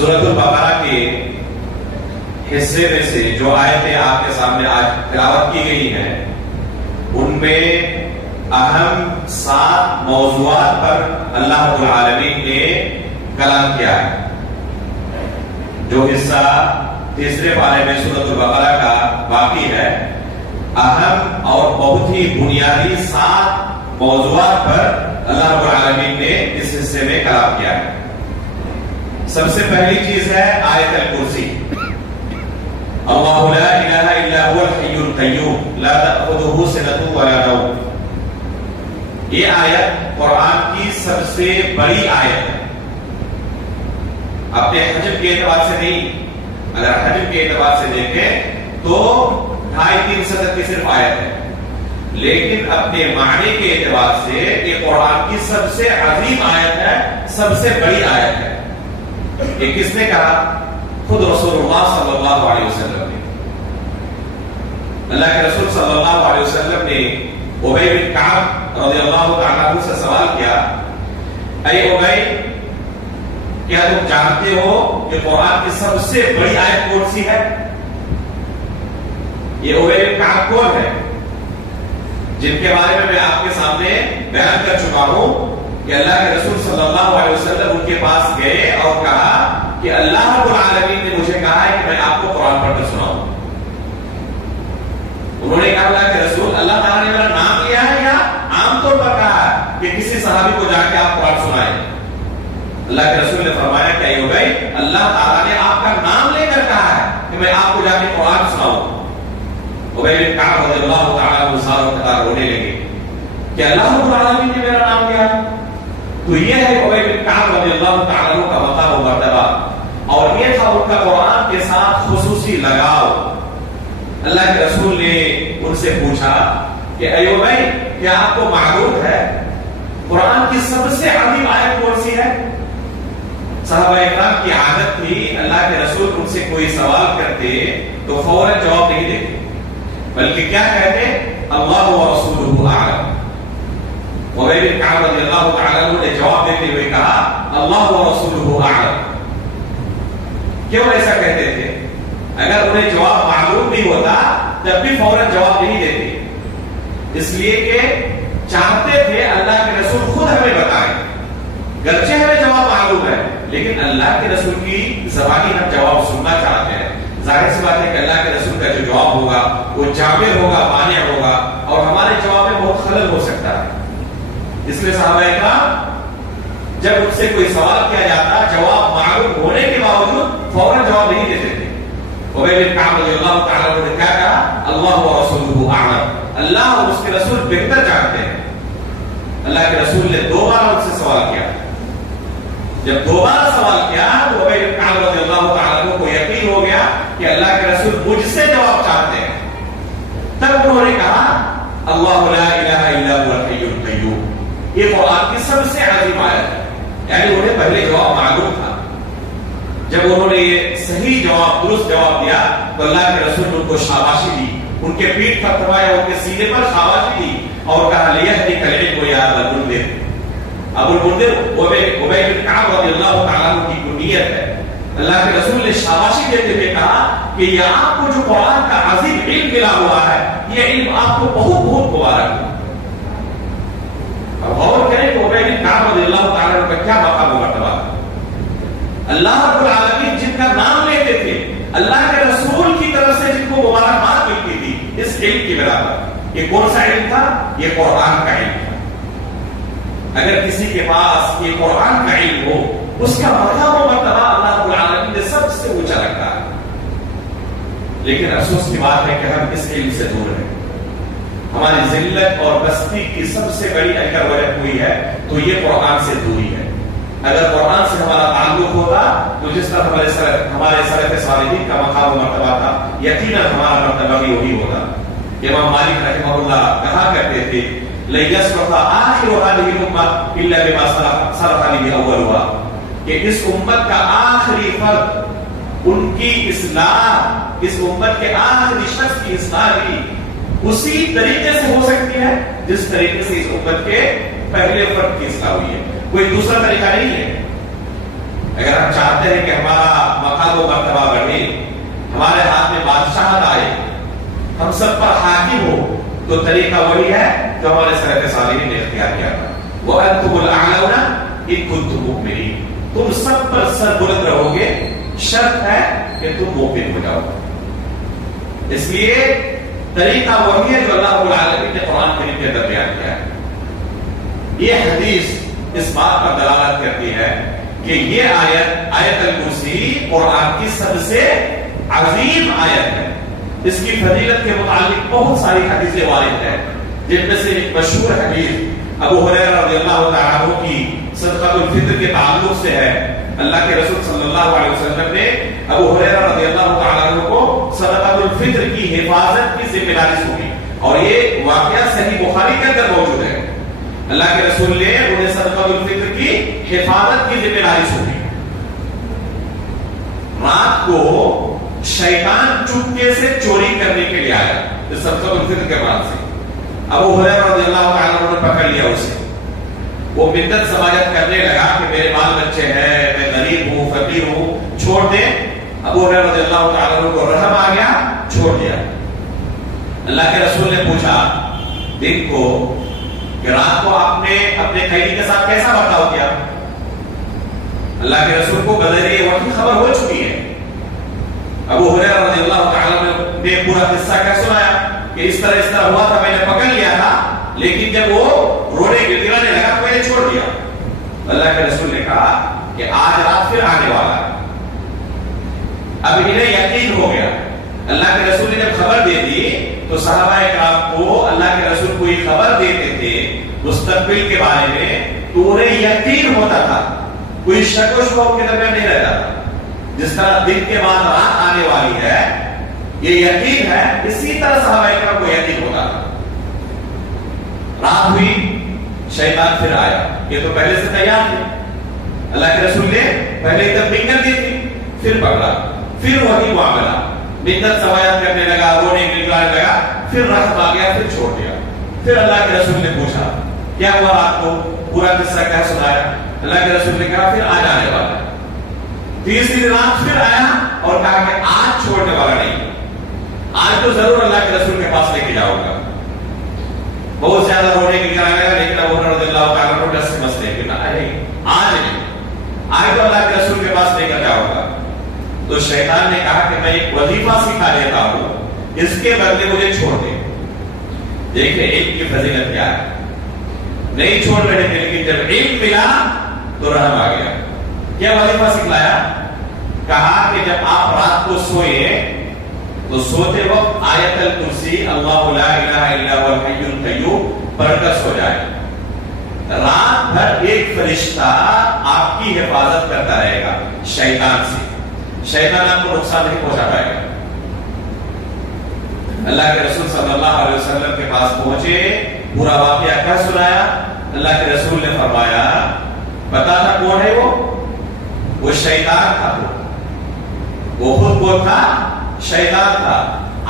سورۃ البقرہ کے حصے میں سے جو آیتیں آپ کے سامنے آج تلاوت کی گئی ہیں ان میں اہم 7 موضوعات پر اللہ رب العالمین نے کلام کیا ہے. جو حصہ تیسرے پارے میں سورۃ البقرہ کا باقی ہے اہم اور بہت ہی بنیادی 7 موضوعات پر اللہ رب العالمین نے اس حصے میں کلام کیا ہے. سب سے پہلی چیز ہے آیت الکرسی. اللہ لا الہ الا هو الحی القیوم لا تأخذہ سنۃ ولا نوم. یہ آیت قرآن کی سب سے بڑی آیت ہے. اپنے حجم کے اعتبار سے نہیں, اگر حجم کے اعتبار سے دیکھیں تو 2.5-3 صدر کی صرف آیت ہے, لیکن اپنے معنی کے اعتبار سے یہ قرآن کی سب سے عظیم آیت ہے, سب سے بڑی آیت ہے. یہ کس نے کہا؟ خود رسول اللہ صلی اللہ علیہ وسلم نے. اللہ کے رسول صلی اللہ علیہ وسلم نے ابی بن کعب رضی اللہ تعالیٰ عنہ سے سوال کیا, اے ابی, کیا تم جانتے ہو کہ قرآن کی سب سے بڑی آیت کون سی ہے؟ یہ ابی بن کعب کون ہے جن کے بارے میں آپ کے سامنے بیان کر چکا ہوں کہ اللہ کے رسول صلی اللہ علیہ وسلم ان کے پاس گئے اور کہا کہ اللہ رب العالمین نے مجھے کہا ہے کہ میں آپ کو قرآن پڑھ کر سناؤں. انہوں نے کہا اللہ کے رسول, اللہ تعالیٰ نے میرا نام لیا ہے یا عام طور پر کہا ہے کہ کسی صحابی کو جا کے آپ قرآن سنائیں؟ اللہ کے رسول نے فرمایا کہ ایو بھائی, اللہ تعالیٰ نے آپ کا نام لے کر کہا ہے کہ میں آپ کو جا کے قرآن سناؤں. ابی بن کعب رضی اللہ تعالیٰ عنہ ساروں کے ساتھ رونے لگے کہ اللہ رب العالمین نے میرا نام لیا. تو یہ ہے ابی بن کعب رضی اللہ تعالیٰ عنہ کا مقام و مرتبہ, اور یہ تھا ان کا قرآن کے ساتھ خصوصی لگاؤ. اللہ کے رسول نے ان سے پوچھا کہ ایو بھائی, کیا آپ کو معلوم ہے قرآن کی سب سے عظیم آیت کون سی ہے؟ صحابہ اکرام کی عادت تھی اللہ کے رسول ان سے کوئی سوال کرتے تو فوراً جواب نہیں دیتے, بلکہ کیا کہتے؟ اللہ و رسولہ اعلم. ابی بن کعب رضی اللہ تعالیٰ عنہ نے جواب دیتے ہوئے کہا اللہ و رسولہ اعلم. کیوں ایسا کہتے تھے؟ اگر انہیں جواب معلوم بھی ہوتا تب بھی فوراً جواب نہیں دیتے, اس لیے کہ چاہتے تھے اللہ کے رسول خود ہمیں بتائیں. گرچہ ہمیں جواب معلوم ہے لیکن اللہ کے رسول کی زبانی ہم جواب سننا چاہتے ہیں. ظاہر سی بات ہے کہ اللہ کے رسول کا جو جواب ہوگا وہ جامع ہوگا, مانع ہوگا, اور ہمارے جواب میں بہت خلل ہو سکتا ہے. اس لیے صحابہ اکرام جب ان سے کوئی سوال کیا جاتا جواب معلوم ہونے کے باوجود فوراً جواب نہیں دیتے تھے. ابی بن کعب رضی اللہ تعالیٰ عنہ نے کیا کہا؟ اللہ و رسولہ اعلم, اللہ اور اس کے رسول بہتر جانتے ہیں. اللہ کے رسول نے 2 بار ان سے سوال کیا. جب 2 بار سوال کیا تو ابی بن کعب رضی اللہ تعالیٰ عنہ کو یقین ہو گیا کہ اللہ کے رسول مجھ سے جواب چاہتے ہیں. تب انہوں نے کہا اللہ لا الہ الا هو الحی القیوم. یہ قرآن کی سب سے عظیم آیت ہے. یعنی انہیں پہلے جواب معلوم تھا. جب انہوں نے یہ صحیح جواب, درست جواب دیا تو اللہ کے رسول نے ان کو شاباشی دی, ان کے پیٹھ پر تھپایا, ان کے سینے پر شاباشی دی اور کہا لیہدیک العلم یا ابا المنذر. ابو المنذر ابی بن کعب رضی اللہ تعالیٰ عنہ کی کنیت ہے. اللہ کے رسول نے شاباشی دیتے ہوئے کہا کہ یہ آپ کو جو قرآن کا عظیم علم ملا ہوا ہے یہ علم آپ کو بہت بہت مبارک ہے. اب غور کریں کہ ابی بن کعب رضی اللہ تعالیٰ عنہ کا کیا مقام و مرتبہ ہے. اللہ رب العالمین جن کا نام لیتے تھے, اللہ کے رسول کی طرف سے جن کو مبارکباد ملتی تھی اس علم کی بنا پر. یہ کون سا علم تھا؟ یہ قرآن کا علم تھا. اگر کسی کے پاس یہ قرآن کا علم ہو اس کا مقام و مرتبہ اللہ رب العالمین نے سب سے اونچا رکھا ہے. لیکن افسوس کی بات ہے کہ ہم اس علم سے دور ہیں. ہماری ذلت اور بستی کی سب سے بڑی اگر وجہ ہوئی ہے تو یہ قرآن سے دوری ہے. اگر قرآن سے ہمارا تعلق ہوتا تو جس طرح ہمارے سلف صالحین کا مقام و مرتبہ تھا یقیناً ہمارا مرتبہ بھی وہی ہوتا. امام مالک رحمہ اللہ کہا کرتے تھے لیسرف آخر هذه الامه الا بما صرف عليه اولها, کہ اس امت کا آخری فرد, ان کی اصلاح, اس امت کے آخری شخص کی اصلاح بھی اسی طریقے سے ہو سکتی ہے جس طریقے سے اس امت کے پہلے فرد کی اصلاح ہوئی ہے. کوئی دوسرا طریقہ نہیں ہے. اگر ہم چاہتے ہیں کہ ہمارا مقام و مرتبہ بڑھے، ہمارے ہاتھ میں بادشاہت آئے، ہم سب پر حاکم ہو، تو طریقہ وہی ہے جو ہمارے سلف صالحین نے اختیار کیا تھا، وَأَنْتُمُ الْأَعْلَوْنَ إِن كُنتُم مُؤْمِنِينَ، تم سب پر سر بلند رہو گے، شرط ہے کہ تم مومن ہو جاؤ۔ اس لیے طریقہ وہی ہے جو اللہ رب العالمین نے قرآن کریم کے اندر بیان کیا ہے۔ یہ حدیث اس بات پر دلالت کرتی ہے کہ یہ آیت الکرسی قرآن کی سب سے عظیم آیت ہے۔ اس کی فضیلت کے متعلق بہت ساری حدیثیں وارد ہیں، جن میں سے ایک مشہور حدیث ابو ہریرہ رضی اللہ تعالیٰ عنہ کی صدقۃ الفطر کے تعلق سے ہے۔ اللہ کے رسول صلی اللہ علیہ وسلم نے ابو ہریرہ رضی اللہ تعالیٰ عنہ کو صدقۃ الفطر کی حفاظت کی ذمہ داری سونپی، اور یہ واقعہ صحیح بخاری کے اندر موجود ہے۔ اللہ کے رسول نے انہیں صدقۃ الفطر کی حفاظت کی ذمہ داری سونپی۔ رات کو شیطان چپکے سے چوری کرنے کے لیے آیا صدقۃ الفطر کے بعد سے، ابو ہریرہ رضی اللہ تعالیٰ عنہ نے پکڑ لیا اسے، وہ منت سماجت کرنے لگا کہ میرے بال بچے ہیں، میں غریب ہوں، فقیر ہوں، چھوڑ دیں۔ ابو ہریرہ رضی اللہ تعالیٰ عنہ کو رحم آ گیا، چھوڑ دیا۔ اللہ کے رسول نے پوچھا دن کو کہ رات کو آپ نے اپنے قیدی کے ساتھ کیسا برتاؤ کیا؟ اللہ کے رسول کو بذریعہ وحی خبر ہو چکی ہے۔ ابو ہریرہ رضی اللہ تعالیٰ نے پورا قصہ کیا سنایا کہ اس طرح ہوا تھا، میں نے پکڑ لیا تھا، لیکن جب وہ رونے گڑگڑانے لگا تو میں نے چھوڑ دیا۔ اللہ کے رسول نے کہا کہ آج رات پھر آنے والا ہے۔ اب انہیں یقین ہو گیا۔ اللہ کے رسول نے جب خبر دے دی تو صحابہ کرام کو اللہ کے رسول کوئی خبر دیتے تھے مستقبل کے بارے میں تو انہیں یقین ہوتا تھا، کوئی شک و شبہ کے درمیان نہیں رہتا تھا۔ جس طرح دن کے بعد رات آنے والی ہے یہ یقین ہے، اسی طرح صحابہ کرام کو یقین ہوتا تھا۔ رات ہوئی، شیطان پھر آیا، یہ تو پہلے سے تیار تھے۔ اللہ کے رسول نے پہلے تبلیغ کر دی تھی، پھر پکڑا، پھر وہی معاملہ، منت سماجت کرنے لگا، رونے گڑگڑانے لگا، پھر رحم آ گیا، پھر چھوڑ دیا۔ پھر اللہ کے رسول نے پوچھا کیا ہوا رات کو، پورا قصہ کیا سنایا؟ اللہ کے رسول نے کہا پھر آج آنے والا ہے۔ تیسری رات پھر آیا اور کہا کہ آج چھوڑنے والا نہیں، آج تو ضرور اللہ کے رسول کے پاس لے کے جاؤ گا۔ بہت زیادہ رونے کی گرانے لگا، لیکن ابو ہریرہ رضی اللہ تعالیٰ عنہ ڈر سے مسئلے کہ آج نہیں، آج تو اللہ کے رسول کے پاس لے کر جاؤ گا۔ تو شیطان نے کہا کہ میں ایک وظیفہ سکھا دیتا ہوں، اس کے بدلے مجھے چھوڑ دے۔ دیکھیں علم کی فضیلت کیا ہے، نہیں چھوڑ رہے تھے لیکن جب علم ملا تو رحم آ گیا۔ کیا وظیفہ سکھلایا؟ کہا کہ جب آپ رات کو سوئے تو سوتے وقت آیت الکرسی اللہ لا الہ الا هو الحی القیوم پڑھ کر سو جائے۔ رات بھر ایک فرشتہ آپ کی حفاظت کرتا رہے گا شیطان سے، شیطان آپ کو نقصان نہیں پہنچا پائے گا۔ اللہ کے رسول صلی اللہ علیہ وسلم کے پاس پہنچے، پورا واقعہ کیا سنایا؟ اللہ کے رسول نے فرمایا پتا تھا کون ہے وہ شیطان تھا، وہ خود وہ تھا، شیطان تھا۔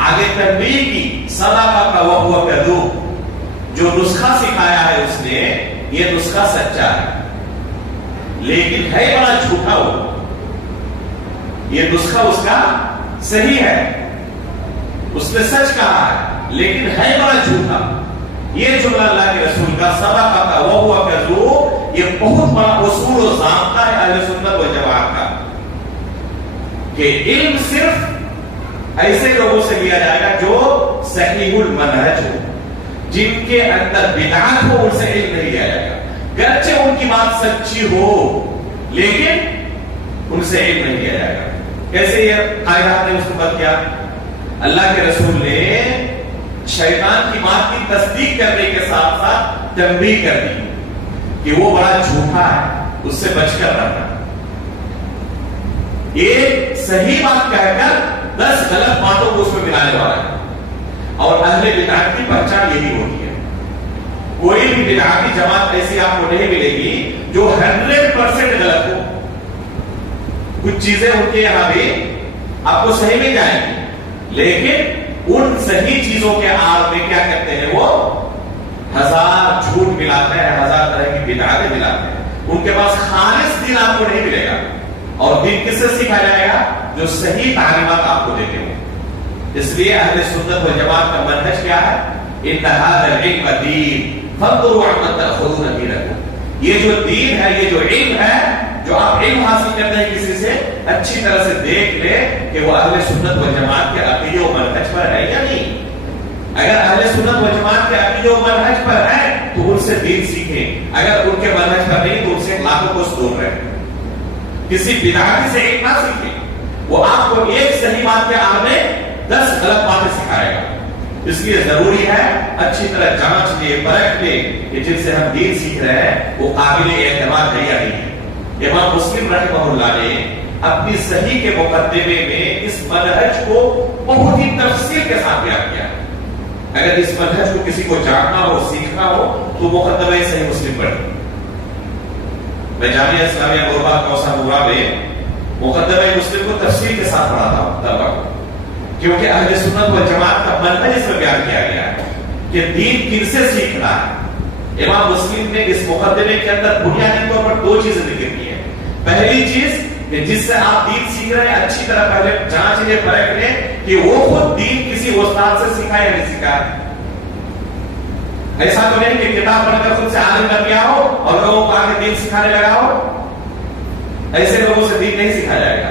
آگے تنبیہ کی صدق کا وہ کذوب، جو نسخہ سکھایا ہے اس نے یہ نسخہ سچا ہے لیکن ہے بڑا جھوٹا، وہ یہ نسخہ اس کا صحیح ہے، اس نے سچ کہا ہے لیکن ہے بڑا جھوٹا۔ یہ جملہ اللہ کے رسول کا صدق کا وہ کذوب، یہ بہت بڑا اصول و ضابطہ ہے اہل سنت و جماعت کا کہ علم صرف ایسے لوگوں سے لیا جائے گا جو صحیح المنہج ہو، جن کے اندر بدعت ہو ان سے علم نہیں لیا جائے گا، گرچہ ان کی بات سچی ہو لیکن ان سے علم نہیں لیا جائے گا۔ کیسے یہ قائدات نے اس کو بات کیا؟ اللہ کے رسول نے شیطان کی بات کی تصدیق کرنے کے ساتھ ساتھ تنبیہ کر دی کہ وہ بڑا جھوٹا ہے، اس سے بچ کر رہنا۔ ایک صحیح بات کہہ کر 10 غلط باتوں کو اس میں ملانے والا ہے، اور اہل بدعت کی پہچان یہی ہوتی ہے۔ کوئی بھی بدعتی جماعت ایسی آپ کو نہیں ملے گی جو 100% غلط ہو۔ کچھ چیزیں ان کے یہاں بھی آپ کو صحیح مل جائیں گی لیکن ان صحیح چیزوں کے آڑ میں کیا کرتے ہیں، وہ 1000 جھوٹ ملاتے ہیں، 1000 طرح کی بدعتیں ملاتے ہیں۔ ان کے پاس خالص دین آپ کو نہیں ملے گا۔ اور دین کس سے سیکھا جائے گا؟ جو صحیح تعلیمات آپ کو دیتے ہوں. اس لیے اہل سنت والجماعت کا منہج کیا ہے؟ ان هذا العلم دین فانظروا عمن تاخذون دینکم. یہ جو دین ہے، یہ جو علم ہے، جو آپ علم حاصل کرتے ہیں کسی سے، اچھی طرح سے دیکھ لے کہ وہ اہل سنت والجماعت کے عقیدے و منہج پر ہے یا نہیں. اگر اہل سنت والجماعت کے عقیدے و منہج پر ہے تو ان سے دین سیکھیں، اگر ان کے منہج پر نہیں تو ان سے لاکھوں کو دور رہیں. کسی بدعتی سے ایک نہ سیکھیں، وہ آپ کو ایک صحیح بات کے آگے 10 غلط باتیں سکھائے گا. اس لیے ضروری ہے اچھی طرح جانچ لے، پرکھ لے کہ جن سے ہم دین سیکھ رہے ہیں وہ قابل اعتماد ہے یا نہیں ہے. امام مسلم رحمہ اللہ نے اپنی صحیح کے مقدمے میں اس منہج کو بہت ہی تفصیل کے ساتھ بیان کیا. اگر اس منہج کو کسی کو جاننا ہو، سیکھنا ہو تو مقدمہ صحیح مسلم پڑھیں. میں جامعہ اسلامیہ غربات کوثر نورہ میں مقدمہ مسلم کو تفصیل کے ساتھ پڑھاتا ہوں طلبہ کو، کیونکہ اہل سنت والجماعت کا منہج اس میں بیان کیا گیا ہے کہ دین کن سے سیکھنا ہے. امام مسلم نے اس مقدمے کے اندر بنیادی طور پر 2 چیزیں ذکر کی ہیں. پہلی چیز کہ جس سے آپ دین سیکھ رہے ہیں اچھی طرح پہلے جانچ لیں، پرکھ لیں کہ وہ خود دین کسی استاد سے سیکھا یا نہیں سیکھا. ایسا تو نہیں کہ کتاب پڑھ کر خود سے عالم بن گیا ہو اور لوگوں کو آگے دین سکھانے لگا ہو. ایسے لوگوں سے دین نہیں سیکھا جائے گا.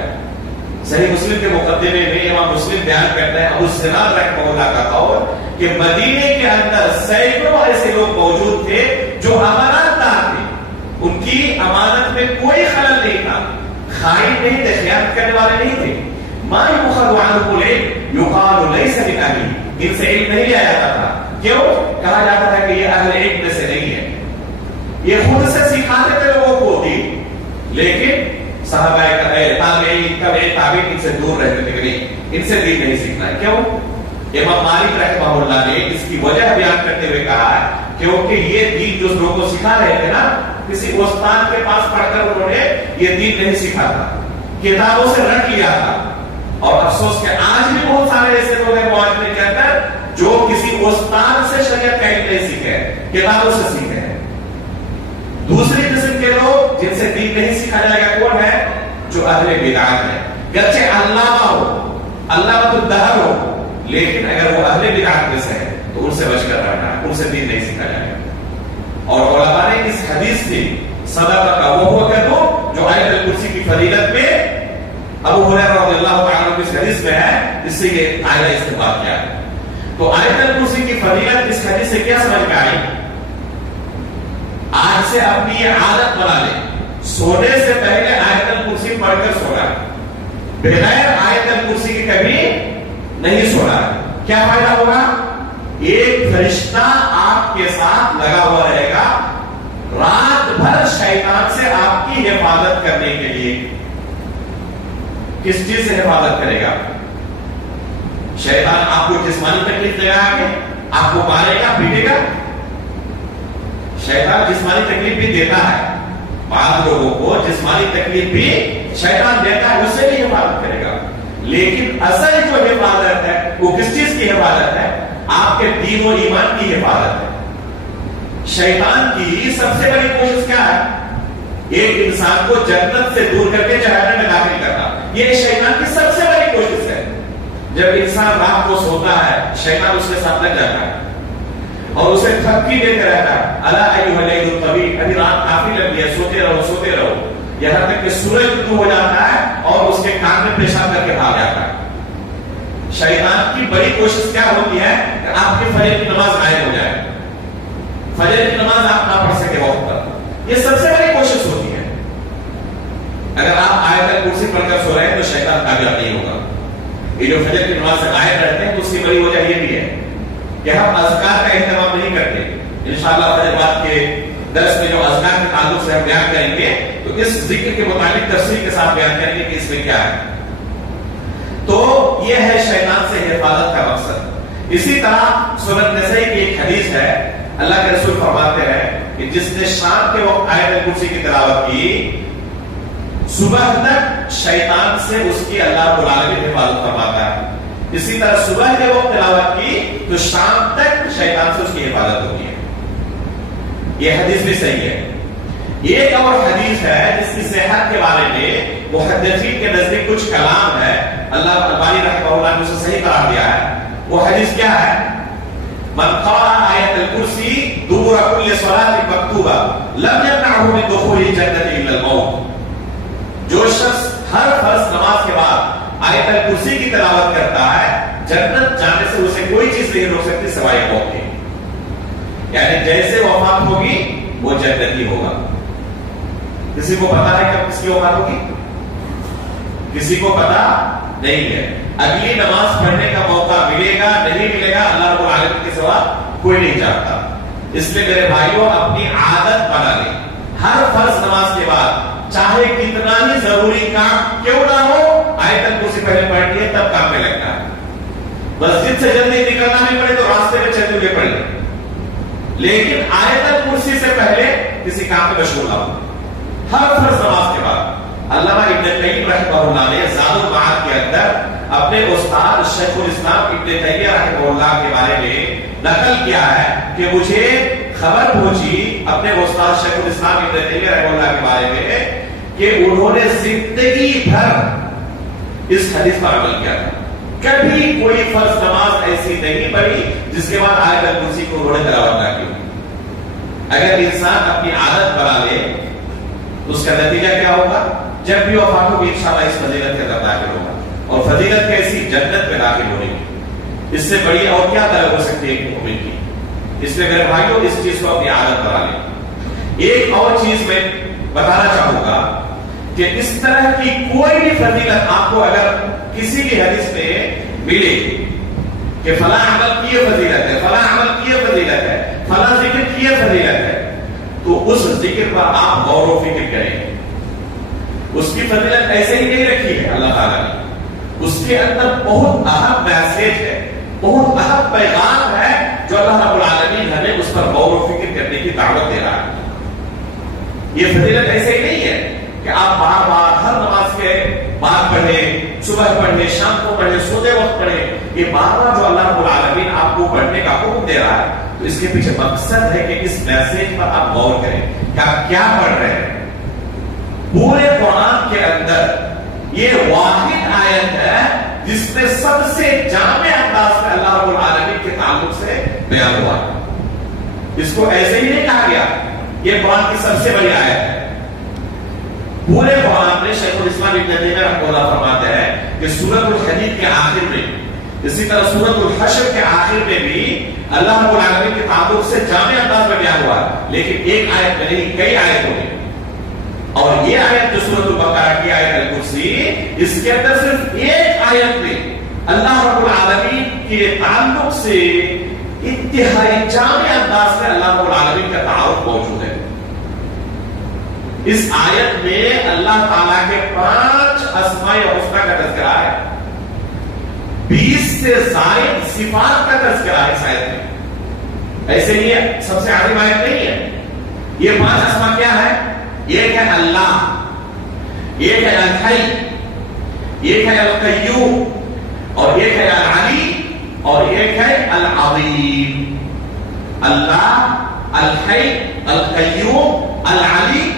صحیح مسلم کے مقدمے میں امام مسلم بیان کرتے ہیں ابو الزناد رحمہ اللہ کا قول کہ مدینے کے اندر سینکڑوں ایسے لوگ موجود تھے جو امانت دار تھے، ان کی امانت میں کوئی خلل نہیں تھا، خائن نہیں تھے، خیانت کرنے والے نہیں تھے. ما یؤخذ عنہ العلم یقال لیس من اہلہ، ان سے علم نہیں لیا جاتا تھا. کیوں؟ کہا جاتا تھا کہ یہ اہل علم میں سے نہیں ہے. یہ خود سے سکھاتے تھے لوگوں کو دین، لیکن صحابہ تابعین ان سے دور رہتے تھے کہ نہیں، ان سے دین نہیں سیکھنا ہے. کیوں؟ امام مالک رحمہ اللہ نے اس کی وجہ بیان کرتے ہوئے کہا ہے کیونکہ یہ دین جو لوگوں کو سکھا رہے تھے نا، کسی استاد کے پاس پڑھ کر انہوں نے یہ دین نہیں سیکھا تھا، کتابوں سے رٹ لیا تھا. اور افسوس کہ آج بھی بہت سارے ایسے لوگ ہیں معاشرے کے اندر جو کسی استاد سے شریعت کا علم نہیں سیکھے، کتابوں سے سیکھے ہیں. دوسری قسم کے لوگ جن سے دین نہیں سیکھا جائے گا کون ہے؟ جو اہل بدعت ہے. گرچہ علامہ ہو، علامہ الدہر ہو، لیکن اگر وہ اہل بدعت میں سے ہے تو ان سے بچ کر رہنا ہے، ان سے دین نہیں سیکھا جائے گا. اور علماء نے اس حدیث سے صدقہ کا وہ کہو جو آیت الکرسی کی فضیلت میں ابو ہریرہ رضی اللہ تعالیٰ عنہ کی اس حدیث میں ہے، اس سے یہ آیت استنباط کیا ہے. تو آیت الکرسی کی فضیلت اس حدیث سے کیا سمجھ میں آئی؟ آج سے اپنی یہ عادت بنا لیں، سونے سے پہلے آیت الکرسی پڑھ کر سونا، بغیر آیت الکرسی کی کبھی نہیں سونا. کیا فائدہ ہوگا؟ ایک فرشتہ آپ کے ساتھ لگا ہوا رہے گا رات بھر شیطان سے آپ کی حفاظت کرنے کے لیے. کس چیز سے حفاظت کرے گا؟ شیطان آپ کو جسمانی تکلیف لگا کے آپ کو مارے گا، پیٹے گا. شیطان جسمانی تکلیف بھی دیتا ہے، بعض لوگوں کو جسمانی تکلیف بھی شیطان دیتا ہے، اس سے بھی حفاظت کرے گا. لیکن اصل جو حفاظت ہے وہ کس چیز کی حفاظت ہے؟ آپ کے دین و ایمان کی حفاظت ہے. شیطان کی سب سے بڑی کوشش کیا ہے؟ ایک انسان کو جنت سے دور کر کے جہنم میں داخل کرنا. یہ شیطان کی سب سے بڑی کوشش ہے. جب انسان رات کو سوتا ہے شیطان اس کے ساتھ لگ جاتا ہے اور اسے تھپکی دیتے رہتا ہے، الا ایھا اللیل الطویل، ابھی رات کافی لمبی ہے، سوتے رہو سوتے رہو، یہاں تک کہ سورج طلوع ہو جاتا ہے اور اس کے کان میں پیشاب کر کے بھاگ جاتا ہے. شیطان کی بڑی کوشش کیا ہوتی ہے کہ آپ کی فجر کی نماز غائب ہو جائے، فجر کی نماز آپ نہ پڑھ سکے وقت پر. یہ سب سے بڑی کوشش ہوتی ہے. اگر آپ آیت الکرسی پڑھ کر سو رہے ہیں تو شیطان کامیاب نہیں ہوگا. یہ جو فجر کی نماز سے غائب رہتے ہیں تو اس کی بڑی وجہ یہ بھی ہے کہ ہم اذکار کا اہتمام نہیں کرتے. انشاءاللہ فجر بعد کے درس میں جو اذکار کے تعلق سے ہم بیان کریں گے تو اس ذکر کے متعلق تفصیل کے ساتھ بیان کریں گے کہ اس میں کیا ہے. تو یہ ہے شیطان سے حفاظت کا مقصد. اسی طرح سنن نسائی کی ایک حدیث ہے، اللہ کے رسول فرماتے ہیں کہ جس نے شام کے وقت آیت الکرسی کی تلاوت کی صبح تک شیطان سے اس کی اللہ رب العالمین حفاظت فرماتا ہے. اسی طرح صبح کے وقت تلاوت کی تو شام تک شیطان سے اس کی حفاظت ہوتی ہے. یہ حدیث بھی صحیح ہے. ایک اور حدیث ہے جس کی صحت کے بارے میں محدثین کے نزدیک کچھ کلام ہے، اللہ البانی رحمہ اللہ نے اسے صحیح قرار دیا ہے. وہ حدیث کیا ہے؟ من قرأ آیت الکرسی دبر کل صلاۃ مکتوبہ لم یمنعہ من دخول الجنۃ الا الموت. جو شخص ہر فرض نماز کے بعد آیت الکرسی کی تلاوت کرتا ہے، جنت جانے سے اسے کوئی چیز نہیں روک سکتی سوائے موت کے. یعنی جیسے وفات ہوگی وہ جنتی ہوگا. کسی کو پتا ہے کب کس کی وفات ہوگی؟ کسی کو پتا نہیں ہے. اگلی نماز پڑھنے کا موقع ملے گا نہیں ملے گا اللہ رب العالمین کے سوا کوئی نہیں جانتا. اس لیے میرے بھائیوں اپنی عادت بنا لیں، ہر فرض نماز کے بعد چاہے کتنا ہی ضروری کام کیوں نہ ہو آیت الکرسی پہلے پڑھنی ہے، تب کام میں لگنا ہے. مسجد سے جلدی نکلنا نہیں پڑے تو راستے میں چلتے ہوئے پڑھ لیں، لیکن آیت الکرسی سے پہلے کسی کام میں مشغول نہ ہو. ہر فرض نماز کے بعد علامہ ابن قیم رحمہ اللہ نے زاد المعاد کے اندر اپنے استاد شیخ الاسلام ابن تیمیہ رحمہ اللہ کے بارے میں نقل کیا ہے کہ مجھے خبر پہنچی اپنے استاد شیخ الاسلام ابن تیمیہ رحمہ اللہ کے بارے میں کہ انہوں نے زندگی بھر اس حدیث پر عمل کیا تھا. کبھی کوئی فرض نماز ایسی نہیں پڑھی جس کے بعد آیت الکرسی کو انہوں نے تلاوت نہ کی. اگر انسان اپنی عادت بنا لے اس کا نتیجہ کیا ہوگا؟ جب بھی وفات ہوگی انشاءاللہ اس فضیلت کے اندر داخل ہوگا. اور فضیلت کیسی؟ جنت میں داخل ہونے کی. اس سے بڑی اور کیا طلب ہو سکتی ہے ایک مومن کی؟ اس لیے میرے بھائیوں اس چیز کو اپنی عادت بنا لیں. ایک اور چیز میں بتانا چاہوں گا کہ اس طرح کی کوئی بھی فضیلت آپ کو اگر کسی بھی حدیث میں ملے کہ فلاں عمل کیے فضیلت ہے، فلاں عمل کیے فضیلت ہے، فلاں ذکر کیے فضیلت ہے، تو اس ذکر پر آپ غور و فکر کریں. اس کی فضیلت ایسے ہی نہیں رکھی ہے اللہ تعالیٰ نے. اس کے اندر بہت اہم میسج ہے، بہت اہم پیغام ہے جو اللہ رب العالمین ہمیں اس پر غور و فکر کرنے کی دعوت دے رہا ہے. یہ فضیلت ایسے ہی نہیں ہے کہ آپ بار بار ہر نماز کے بعد پڑھیں، صبح پڑھیں، شام کو پڑھیں، سوتے وقت پڑھیں. یہ بار بار جو اللہ رب العالمین آپ کو پڑھنے کا حکم دے رہا ہے تو اس کے پیچھے مقصد ہے کہ اس میسج پر آپ غور کریں کہ آپ کیا پڑھ رہے ہیں. پورے قرآن کے اندر یہ واحد آیت ہے جس میں سب سے جامع انداز میں اللہ رب العالمین کے تعلق سے بیان ہوا ہے. اس کو ایسے ہی نہیں کہا گیا یہ قرآن کی سب سے بڑی آیت ہے. پورے قرآن میں شیخ الاسلام ابن تیمیہ رحمہ اللہ فرماتے ہیں کہ سورۃ الحدید کے آخر میں، اسی طرح سورۃ الحشر کے آخر میں بھی اللہ رب العالمین کے تعلق سے جامع انداز میں بیان ہوا ہے، لیکن ایک آیت میں نہیں کئی آیتوں میں. اور یہ آیت جو سورۃ البقرہ کی آیت الکرسی، اس کے اندر صرف ایک آیت میں اللہ رب العالمین کے تعلق سے انتہائی جامع انداز میں اللہ رب العالمین کا تعارف موجود ہے. اس آیت میں اللہ تعالیٰ کے 5 اسماء الحسنی کا تذکرہ ہے، 20 سے زائد صفات کا تذکرہ ہے اس آیت میں. ایسے یہ سب سے عظیم آیت نہیں ہے. یہ 5 اسماء کیا ہے؟ ایک ہے اللہ، ایک ہے الحی، ایک ہے القیوم، اور ایک ہے العلی، اور ایک ہے العظیم. اللہ، الحی، القیوم، العلی،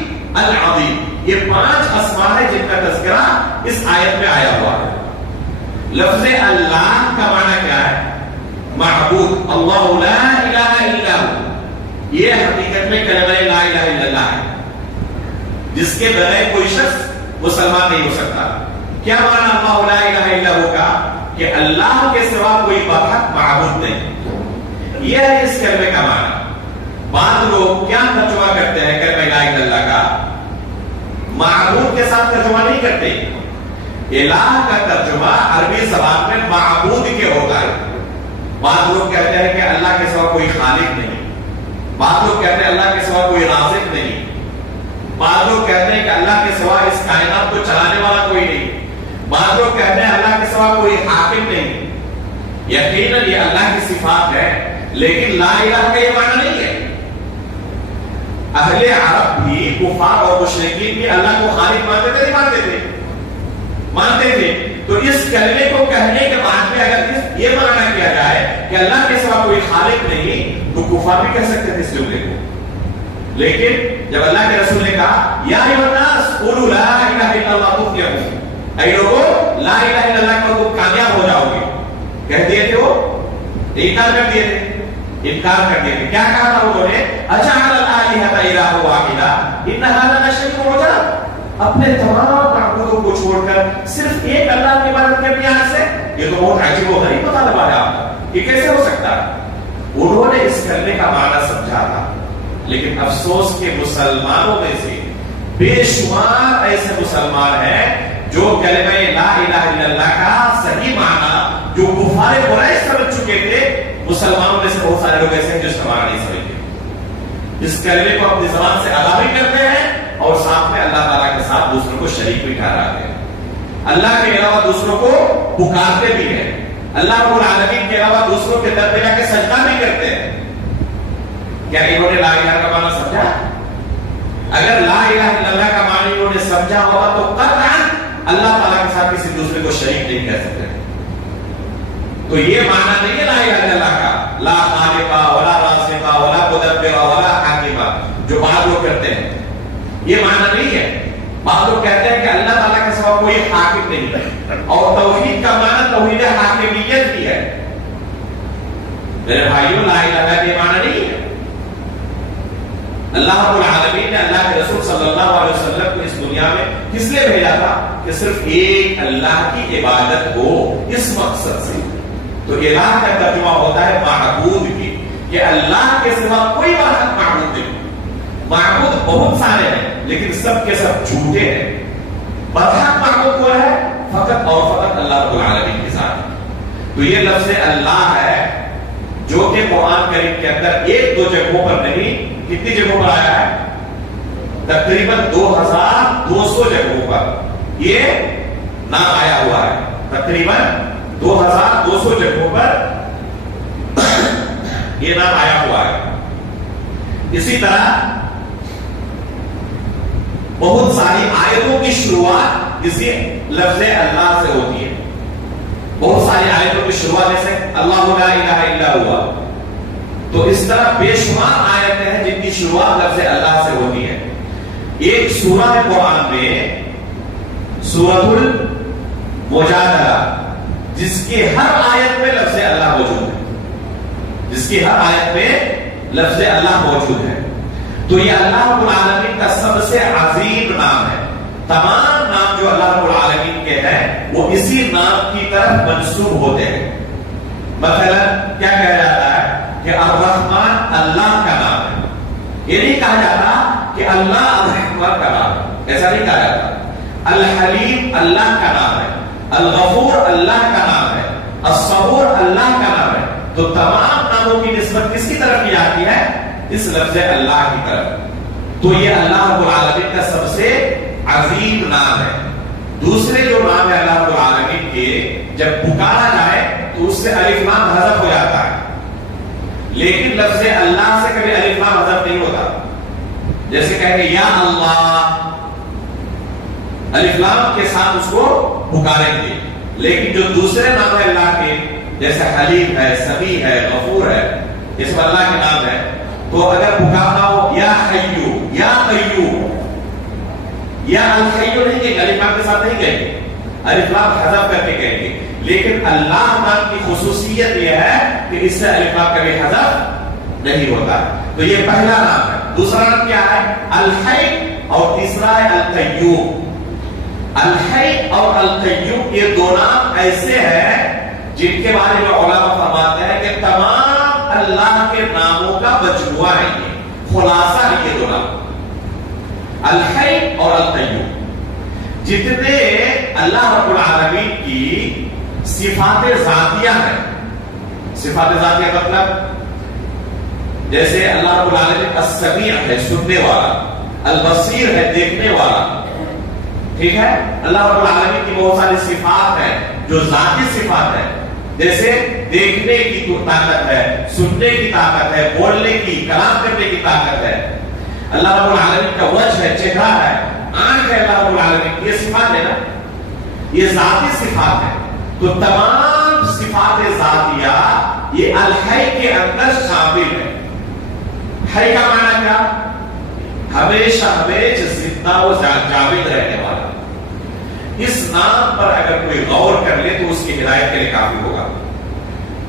العظیم، یہ 5 اسماء ہے جن کا تذکرہ اس آیت میں آیا ہوا ہے. لفظ اللہ کا معنی کیا ہے؟ معبود. اللہ لا الہ الا ہو، یہ حقیقت میں کلمہ لا الہ الا اللہ ہے جس کے بغیر کوئی شخص مسلمان نہیں ہو سکتا. کیا معنی اللہ لا الہ الا ہو کا؟ کہ اللہ کے سوا کوئی برحق معبود نہیں. یہ ہے اس کلمے کا معنی. بعض لوگ کیا ترجمہ کرتے ہیں کلمہ لا الہ الا اللہ کا؟ معبود کے ساتھ ترجمہ نہیں کرتے. الہ کا ترجمہ عربی زبان میں معبود کے ہوتا ہے. بعض لوگ کہتے ہیں کہ اللہ کے سوا کوئی خالق نہیں، بعض لوگ کہتے ہیں اللہ کے سوا کوئی رازق نہیں، بعض لوگ کہتے ہیں کہ اللہ کے سوا اس کائنات کو چلانے والا کوئی نہیں، بعض لوگ کہتے ہیں اللہ کے سوا کوئی حاکم نہیں. یقیناً یہ اللہ کی صفات ہے، لیکن لا الہ کا یہ معنی نہیں ہے. اہل عرب بھی، کفار اور مشرکین بھی اللہ کو خالق مانتے تھے نہیں مانتے تھے؟ مانتے تھے. تو اس کلمے کو کہنے کے بعد میں اگر یہ معنی کیا جائے کہ اللہ کے سوا کوئی خالق نہیں تو کفار بھی کہہ سکتے تھے اس جملے کو. لیکن جب اللہ کے رسول نے کہا یا ایھا الناس قولوا لا الہ الا اللہ تفلحوا، اے لوگوں لا الہ الا اللہ کو تم کامیاب ہو جاؤ گے، کہہ دیے تھے وہ انکار کر دیے تھے، کیا کہا تھا انہوں نے؟ اجعل الالہۃ الہ واحدہ ان ھذا لشیء عجاب، اپنے تمام معبودوں کو چھوڑ کر صرف ایک اللہ کی عبادت کرنی ہے سے، یہ تو بہت عجیب و غریب مطالبہ ہے آپ کا، یہ کیسے ہو سکتا ہے؟ انہوں نے اس کرنے کا معنی سمجھا تھا، لیکن افسوس کے مسلمانوں میں سے بے شمار ایسے مسلمان ہیں جو کلمہ لا الہ الا اللہ کا صحیح معنی جو کفار قریش سمجھ چکے تھے، مسلمانوں میں سے بہت سارے لوگ ایسے ہیں جو اس کا معنی نہیں سمجھتے، اس کلمے کو اپنی زبان سے ادا بھی کرتے ہیں اور ساتھ میں اللہ تعالیٰ کے ساتھ دوسروں کو شریک بھی ٹھہراتے ہیں، اللہ کے علاوہ دوسروں کو پکارتے بھی ہیں، اللہ رب العالمین کے علاوہ دوسروں کے در پہ جا کے سجدہ بھی کرتے ہیں۔ کیا انہوں نے لا الہ کا معنی سمجھا؟ اگر لا الہ الا اللہ کا معنی انہوں نے سمجھا ہوگا تو قطعاً اللہ تعالیٰ کے ساتھ کسی دوسرے کو شریک نہیں کہہ سکتے۔ تو یہ معنی نہیں ہے لا الہ الا اللہ کا، لا خالق ولا رازق ولا مدبر ولا حاکم جو بعض لوگ کرتے ہیں، یہ معنی نہیں ہے۔ بعض لوگ کہتے ہیں کہ اللہ تعالیٰ کے سوا کوئی حاکم نہیں ہے، اور توحید کا معنی توحید حاکمیت کی ہے۔ میرے بھائیوں لا الہ کے معنی نہیں ہے۔ اللہ رب العالمین نے اللہ کے رسول صلی اللہ علیہ وسلم کو اس دنیا میں کس لیے بھیجا تھا؟ کہ صرف ایک اللہ کی عبادت ہو، اس مقصد سے۔ تو الہ کا ترجمہ ہوتا ہے معبود کی، کہ اللہ کے سوا کوئی واحد معبود نہیں۔ معبود بہت سارے ہیں لیکن سب کے سب جھوٹے ہیں۔ برحق معبود کون ہے؟ فقط اور فقط اللہ رب العالمین کے ساتھ۔ تو یہ لفظ اللہ ہے جو کہ قرآن کریم کے اندر ایک دو جگہوں پر نہیں، کتنی جگہوں پر آیا ہے؟ تقریباً 2200 جگہوں پر یہ نام آیا ہوا ہے، تقریباً 2200 جگہوں پر یہ نام آیا ہوا ہے۔ اسی طرح بہت ساری آیتوں کی شروعات اسی لفظ اللہ سے ہوتی ہے۔ بہت ساری آیتوں کی شروعات جیسے اللہ لا الہ الا ہوا، تو اس طرح بے شمار آیتیں ہیں جن کی شروعات لفظ اللہ سے ہوتی ہے۔ ایک سورہ ہے قرآن میں، سورۃ المجادلہ، جس کی ہر آیت میں لفظ اللہ موجود ہے، جس کی ہر آیت میں لفظ اللہ موجود ہے۔ تو یہ اللہ رب العالمین کا سب سے عظیم نام ہے۔ تمام نام جو اللہ رب العالمین کے ہیں وہ اسی نام کی طرف منسوب ہوتے ہیں۔ مثلا کیا کہا جاتا ہے کہ الرحمن اللہ کا نام ہے، یہ نہیں کہا جاتا کہ اللہ الرحمن کا نام ہے، ایسا نہیں کہا جاتا۔ الحلیم اللہ کا نام ہے، الغفور اللہ کا نام ہے، الصبور اللہ کا نام ہے۔ تو تمام ناموں کی نسبت کس کی طرف کی جاتی ہے؟ اس لفظ اللہ کی طرف۔ تو یہ اللہ رب العالمین کا سب سے عظیم نام ہے۔ دوسرے جو نام ہے اللہ رب العالمین کے، جب پکارا جائے تو اس سے الف لام حذف ہو جاتا ہے، لیکن لفظ اللہ سے کبھی الف لام حذف نہیں ہوتا۔ جیسے کہیں گے یا اللہ، الف لام کے ساتھ اس کو پکاریں گے، لیکن جو دوسرے نام ہے اللہ کے، جیسے حلیم ہے، سمیع ہے، غفور ہے، اس میں اللہ کے نام ہے، تو اگر پکارنا ہو یا حیو یا قیوم، یا الحیو نہیں کہیں گے، الف لام کے ساتھ نہیں کہیں گے، الف لام حذف کر کے کہیں گے۔ لیکن اللہ نام کی خصوصیت یہ ہے کہ اس سے الف لام کبھی حذف نہیں ہوتا۔ تو یہ پہلا نام ہے۔ دوسرا نام کیا ہے؟ الحی، اور تیسرا ہے القیوم۔ الحی اور القیوم یہ دو نام ایسے ہیں جن کے بارے میں علماء فرماتے ہیں کہ تمام اللہ کے ناموں کا مجموعہ ہے، یہ خلاصہ ہے یہ دو نام، الحی اور القیوم۔ جتنے اللہ رب العالمین کی صفات ذاتیہ ہیں، صفات ذاتیہ مطلب جیسے اللہ رب العالمین السمیع ہے، سننے والا، البصیر ہے، دیکھنے والا، ٹھیک ہے۔ اللہ رب العالمین کی بہت ساری صفات ہیں جو ذاتی صفات ہیں، جیسے دیکھنے کی طاقت ہے، سننے کی طاقت ہے، بولنے کی، کلام کرنے کی طاقت ہے۔ اللہ رب العالمین کا وجہ ہے، چہرہ ہے، آنکھ ہے اللہ رب العالمین کی، یہ صفات ہے نا، یہ ذاتی صفات ہے۔ تو تمام صفات ذاتیہ یہ الحی کے اندر شامل ہے۔ حی کا معنی کیا؟ ہمیشہ ہمیشہ زندہ و جاوید رہنے والا. اس نام پر اگر کوئی غور کر لے تو اس کی ہدایت کے لیے کافی ہوگا.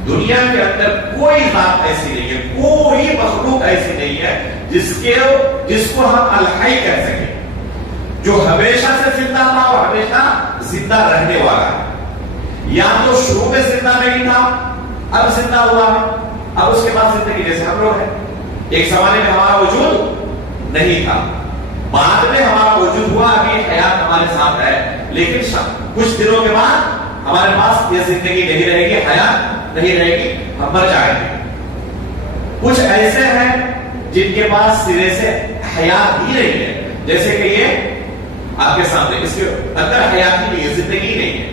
دنیا کے اندر کوئی ذات ایسی نہیں ہے, کوئی مخلوق ایسی نہیں ہے جس کو ہم الحی کہہ سکیں, جو ہمیشہ سے زندہ تھا اور ہمیشہ زندہ رہنے والا ہے. یا تو شروع میں زندہ نہیں تھا, اب زندہ ہوا ہے, اب اس کے بعد زندگی, جیسے ہم لوگ ہیں. ایک زمانے میں ہمارا وجود نہیں تھا, بعد میں ہمارا وجود ہوا, ابھی حیات ہمارے ساتھ ہے, لیکن کچھ دنوں کے بعد ہمارے پاس یہ زندگی نہیں رہے گی, حیات نہیں رہے گی, ہم مر جائیں گے. کچھ ایسے ہیں جن کے پاس سرے سے حیات ہی نہیں ہے, جیسے کہ یہ آپ کے سامنے, اس کے اندر حیات ہی نہیں ہے, زندگی نہیں ہے.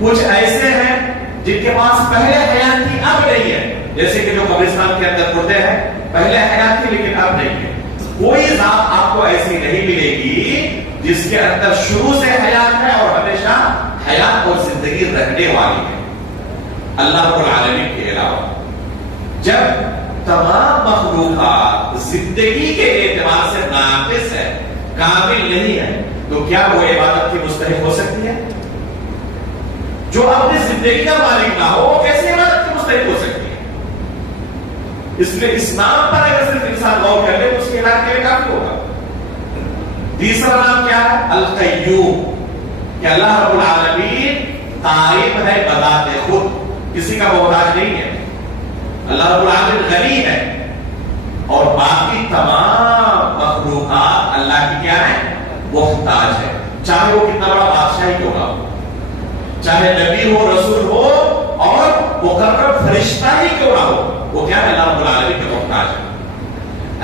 کچھ ایسے ہیں جن کے پاس پہلے حیات تھی اب نہیں ہے, جیسے کہ جو قبرستان کے اندر مردے ہیں, پہلے حیات تھی لیکن اب نہیں ہے. کوئی ذات آپ کو ایسی نہیں ملے گی جس کے اندر شروع سے حیات ہے اور ہمیشہ حیات اور زندگی رہنے والی ہے, اللہ رب العالمین کے علاوہ. جب تمام مخلوقات زندگی کے اعتبار سے ناقص ہے, کامل نہیں ہے, تو کیا وہ عبادت کی مستحق ہو سکتی ہے؟ جو اپنی زندگی کا مالک نہ ہو, وہ کیسے عبادت کی مستحق ہو سکتی ہے؟ اس لیے اس نام پر اگر صرف انسان غور کر لے تو اس کے علاج کے لیے کافی ہوگا. تیسرا نام کیا ہے؟ القیوم, کہ اللہ رب العالمین قائم ہے بذات خود, کسی کا محتاج نہیں ہے. اللہ رب العالمین غنی ہے اور باقی تمام مخلوقات اللہ کی کیا ہے؟ محتاج ہے. چاہے وہ کتنا بڑا بادشاہ ہی کیوں نہ ہو, چاہے نبی ہو, رسول ہو اور مقرب فرشتہ ہی کیوں نہ ہو, وہ کیا ہے؟ اللہ رب العالمین کے محتاج ہے.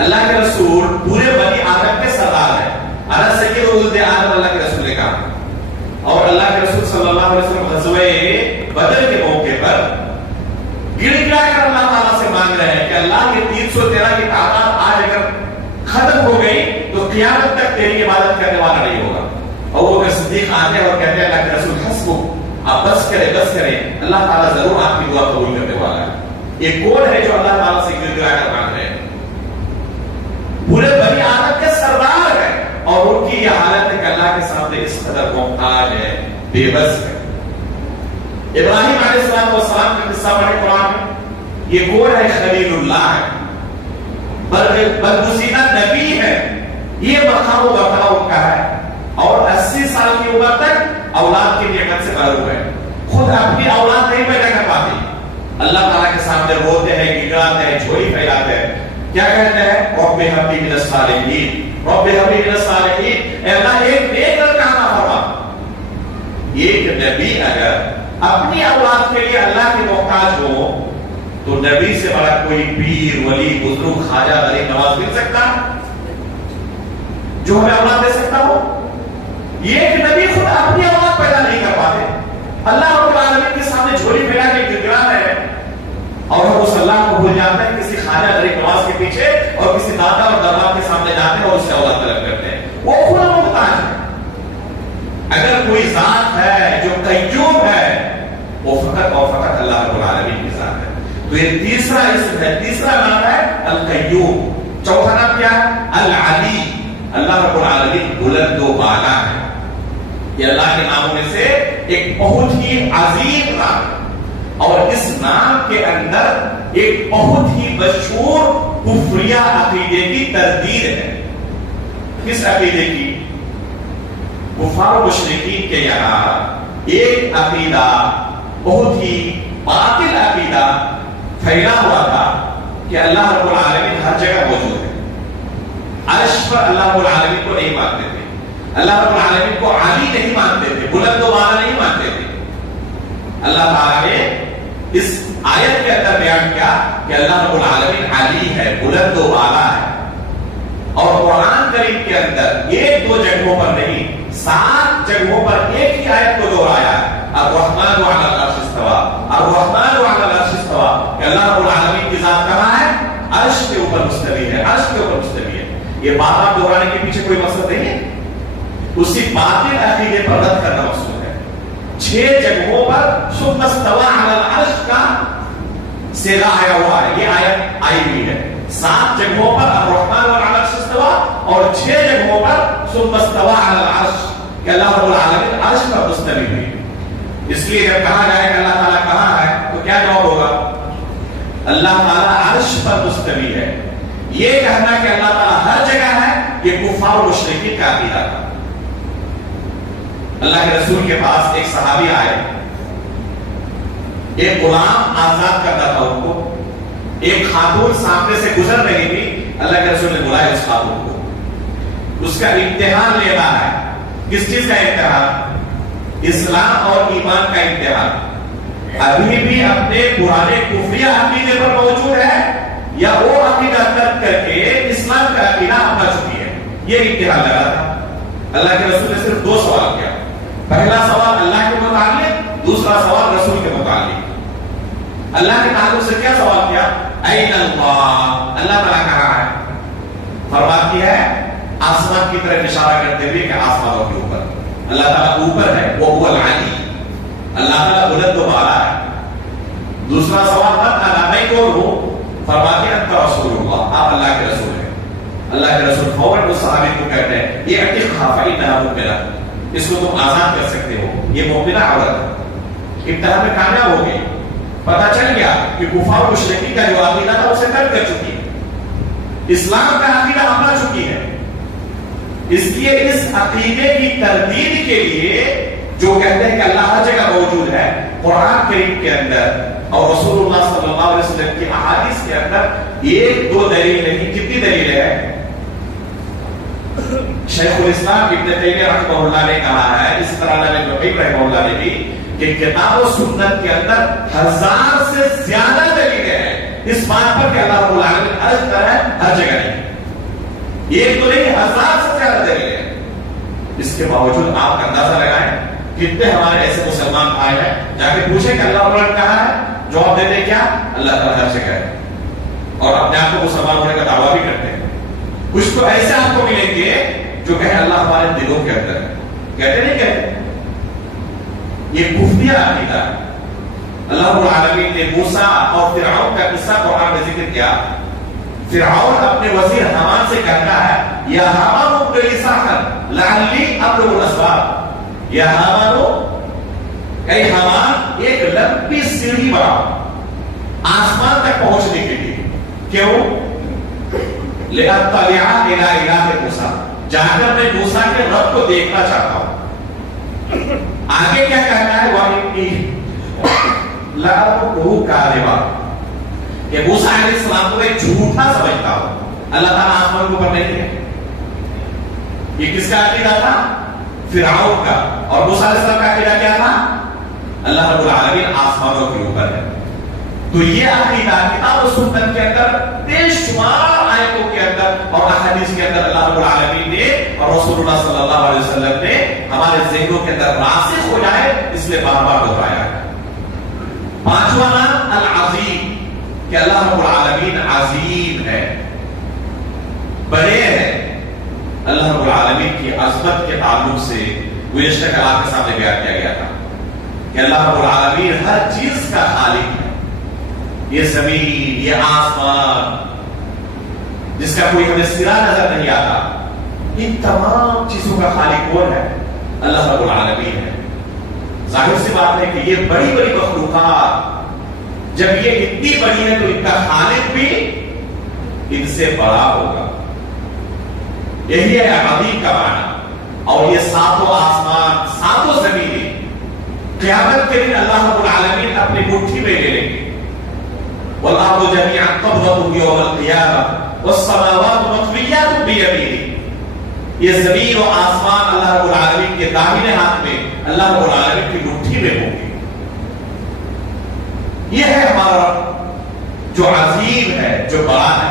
اللہ کے رسول پورے بنی آدم کے سردار ہے, انا سید ولد آدم, اللہ کے رسول نے کہا. اور اللہ کے رسول صلی اللہ علیہ وسلم غزوہ بدر کے موقع پر گڑ گڑا کر اللہ تعالیٰ سے مانگ رہے ہیں کہ اللہ کے 313 کی تعداد آج اگر ختم ہو گئی تو قیامت تک تیری عبادت کرنے والا نہیں ہوگا. اور وہ صدیق آتے ہیں اور کہتے ہیں اللہ کے رسول حسبک, آپ بس کریں, اللہ تعالیٰ ضرور آپ کی دعا قبول کرنے والا ہے. یہ کون ہے جو اللہ تعالیٰ سے گڑ گڑا کر مانگ رہے ہیں؟ پورے بنی آدم کے سردار ہے اور ان کی یہ حالت ہے کہ اللہ کے سامنے اس قدر محتاج ہے, بے بس ہے. ابراہیم علیہ السلام کا قصہ پڑھیں قرآن میں, یہ کون ہے؟ خلیل اللہ ہے, برگزیدہ نبی ہے. یہ مقام و مرتبہ ان کا ہے اور 80 سال کی عمر تک اولاد کی نعمت سے محروم ہے. خود اپنی اولاد نہیں پیدا کر پاتی, اللہ تعالیٰ کے سامنے روتے ہیں, گڑگڑاتے ہیں, جھولی پھیلاتے ہیں. کیا کہتے ہیں؟ رب ہب لی من الصالحین, رب ہب لی من الصالحین, اے اللہ ایک نیک لڑکا عطا فرما. ایک نبی اگر اپنی اولاد کے لیے اللہ کے محتاج ہو تو نبی سے بڑا کوئی پیر, ولی, بزرگ, خواجہ, غریب نواز مل سکتا جو ہمیں اولاد دے سکتا ہو؟ یہ ایک نبی خود اپنی اولاد پیدا نہیں کر پاتے, اللہ رب العالمین کے سامنے جھولی پھیلا کے گڑگڑا رہے ہیں اور ہم اس اللہ کو بھول جاتے ہیں کسی خواجہ غریب نواز کے پیچھے اور کسی دادا اور دربار کے سامنے جاتے ہیں اور اس سے اولاد طلب کرتے ہیں. وہ خود محتاج ہے. اگر کوئی ذات ہے جو قیوم ہے وہ فقط اور فقط اللہ رب العالمین کی ذات ہے. تو یہ تیسرا اسم ہے, تیسرا نام ہے القیوم. چوتھا نام کیا ہے؟ العلی, اللہ رب العالمین بلند و بالا ہے. یہ اللہ کے ناموں میں سے ایک بہت ہی عظیم نام ہے اور اس نام کے اندر ایک بہت ہی مشہور کفریہ عقیدے کی تردید ہے. کس عقیدے کی؟ کفار و مشرکین کے یہاں ایک عقیدہ, بہت ہی باطل عقیدہ پھیلا ہوا تھا کہ اللہ رب العالمین ہر جگہ موجود ہے. عرش پر اللہ رب العالمین کو نہیں مانتے تھے, اللہ رب العالمین کو عالی نہیں مانتے تھے, بلند و بالا نہیں مانتے تھے. اللہ تعالیٰ نے اس آیت کے اندر بیان کیا کہ اللہ رب العالمین عالی ہے, بلند و بالا ہے. اور قرآن کریم کے اندر ایک دو جگہوں پر نہیں, 7 جگہوں پر ایک ہی آیت کو دہرایا ہے, الرحمن علی العرش استوى, الرحمن علی العرش استوى, کہ اللہ رب العالمین کی ذات کہاں ہے؟ عرش کے اوپر مستوی ہے, عرش کے اوپر مستوی ہے. یہ بار بار دہرانے کے پیچھے کوئی مقصد نہیں ہے, اسی باطل عقیدے پر رد کرنا مقصود ہے. 6 جگہوں پر ثم استوى علی العرش کا صیغہ آیا ہوا ہے, یہ آیت آئی ہوئی ہے. 7 جگہوں پر الرحمن علی العرش استوى اور 6 جگہوں پر ثم استوى على العرش کہ اللہ رب العالمین عرش پر مستوی ہوئے. اس لیے جب کہا جائے کہ اللہ تعالیٰ کہاں ہے تو کیا جواب ہوگا؟ اللہ تعالیٰ عرش پر مستوی ہے. یہ کہنا کہ اللہ تعالیٰ ہر جگہ ہے یہ کفار و مشرکین کا عقیدہ تھا. اللہ کے رسول کے پاس ایک صحابی آئے, ایک غلام آزاد کرنا تھا ان کو. ایک خاتون سامنے سے گزر رہی تھی, اللہ کے رسول نے بلایا اس خاتون کو, اس کا امتحان لینا ہے. کس چیز کا امتحان؟ اسلام اور ایمان کا امتحان. ابھی بھی اپنے پرانے کفریہ عقیدے پر موجود ہے یا وہ عقیدہ ترک کر کے اسلام کا عقیدہ اپنا چکی ہے؟ یہ امتحان لگا تھا. اللہ کے رسول نے صرف 2 سوال کیا. پہلا سوال اللہ کے متعلق, دوسرا سوال رسول کے متعلق. اللہ کے تعلق سے کیا سوال کیا؟ این اللہ, اللہ تعالیٰ کہاں ہے؟ فرماتی ہے آسمان کی طرف اشارہ کرتے ہوئے کہ آسمانوں کے اوپر. اللہ تعالیٰ اوپر ہے, وہ هو العلی, اللہ تعالیٰ بلند و بالا ہے. دوسرا سوال تھا میں کون ہوں؟ فرماتی ہے انت رسول اللہ, آپ اللہ کے رسول ہیں. اللہ کے رسول فوراً اس صحابی کو کہتے ہیں یہ اعتقها فإنها مؤمنہ, اس کو تم آزاد کر سکتے ہو, یہ مؤمنہ عورت ہے. امتحان میں کامیاب ہو گئی. پتہ چل گیا کہ کفار و مشرکین کا جو عقیدہ تھا اسے ترک کر چکی ہے, اسلام کا عقیدہ اپنا چکی ہے. اس لیے اس عقیدے کی تردید کے لیے جو کہتے ہیں کہ اللہ ہر جگہ موجود ہے, قرآن کریم کے اندر اور رسول اللہ صلی اللہ علیہ وسلم کی احادیث کے اندر 1-2 دلیل نہیں, کتنی دلیلیں ہیں. شیخ الاسلام ابن تیمیہ رحمہ اللہ نے کہا ہے, اس طرح ابن القیم رحمہ اللہ نے بھی, کہ کتاب و سنت کے اندر 1000 سے زیادہ دلیلیں ہیں اس بات پر کہ اللہ رب العالمین ہر طرح ہر جگہ نہیں. یہ تو نہیں, 1000 سے زیادہ دلیلیں ہیں. اس کے باوجود آپ اندازہ لگائیں کتنے ہمارے ایسے مسلمان بھائی ہیں جا کے پوچھیں کہ اللہ رب العالمین کہاں ہے, جواب دیتے ہیں کیا؟ اللہ تعالیٰ ہر جگہ ہے, اور اپنے آپ کو مسلمان ہونے کا دعویٰ بھی کرتے ہیں. کچھ تو ایسے آپ کو ملیں گے جو کہیں اللہ ہمارے دلوں کے اندر ہے, کہتے نہیں کہتے. یہ کفریہ عقیدہ ہے. اللہ رب العالمین نے موسیٰ اور فرعون کا قصہ قرآن میں ذکر کیا. فرعون اپنے وزیر حامان سے کہتا ہے یا حامان ابن لی صرحا لعلی ابلغ الاسباب, یا حامان اے حامان ایک لمبی سیڑھی بنا آسمان تک پہنچنے کے لیے. کیوں؟ لِأَطَّلِعَ إِلَىٰ إِلَٰهِ مُوسَىٰ, جا کر میں موسیٰ کے رب کو دیکھنا چاہتا ہوں. آگے کیا کہتا ہے؟ وَإِنِّي لَأَظُنُّهُ كَاذِبًا, کہ موسیٰ علیہ السلام کو ایک جھوٹا سمجھتا ہوں. اللہ تعالیٰ آسمان کے اوپر نہیں ہے. یہ کس کا عقیدہ تھا؟ فرعون کا. اور موسیٰ علیہ السلام کا عقیدہ کیا تھا؟ اللہ رب العالمین آسمانوں کے اوپر ہے. تو یہ عقیدہ کتاب و سنت کے اندر بے شمار آیتوں کے اندر اور احادیث کے اندر اللہ رب العالمین نے اور رسول اللہ صلی اللہ علیہ وسلم نے ہمارے ذہنوں کے اندر راسخ ہو جائے, اس لیے بار بار بتایا ہے. 5واں نام العظیم, کہ اللہ رب العالمین عظیم ہے, بڑے ہیں. اللہ رب العالمین کی عظمت کے تعلق سے گزشتہ کلام کے سامنے بیان کیا گیا تھا کہ اللہ رب العالمین ہر چیز کا خالق ہے. یہ زمین, یہ آسمان جس کا کوئی ہمیں سرا نظر نہیں آتا, ان تمام چیزوں کا خالق کون ہے؟ اللہ رب العالمین ہے. ظاہر سی بات ہے کہ یہ بڑی بڑی مخلوقات جب یہ اتنی بڑی ہے تو ان کا خالق بھی ان سے بڑا ہوگا. یہی ہے عظیم کا معنی. اور یہ 7 آسمان 7 زمینیں قیامت کے دن اللہ رب العالمین اپنی مٹھی میں لے لیں گے. والارض جميعا قبضته يوم القيامة والسماوات مطويات بيمينه. یہ زمین و آسمان اللہ رب العالمین کے داہنے ہاتھ میں, اللہ رب العالمین کی مٹھی میں ہوں گے. یہ ہے ہمارا جو عظیم ہے, جو بڑا ہے.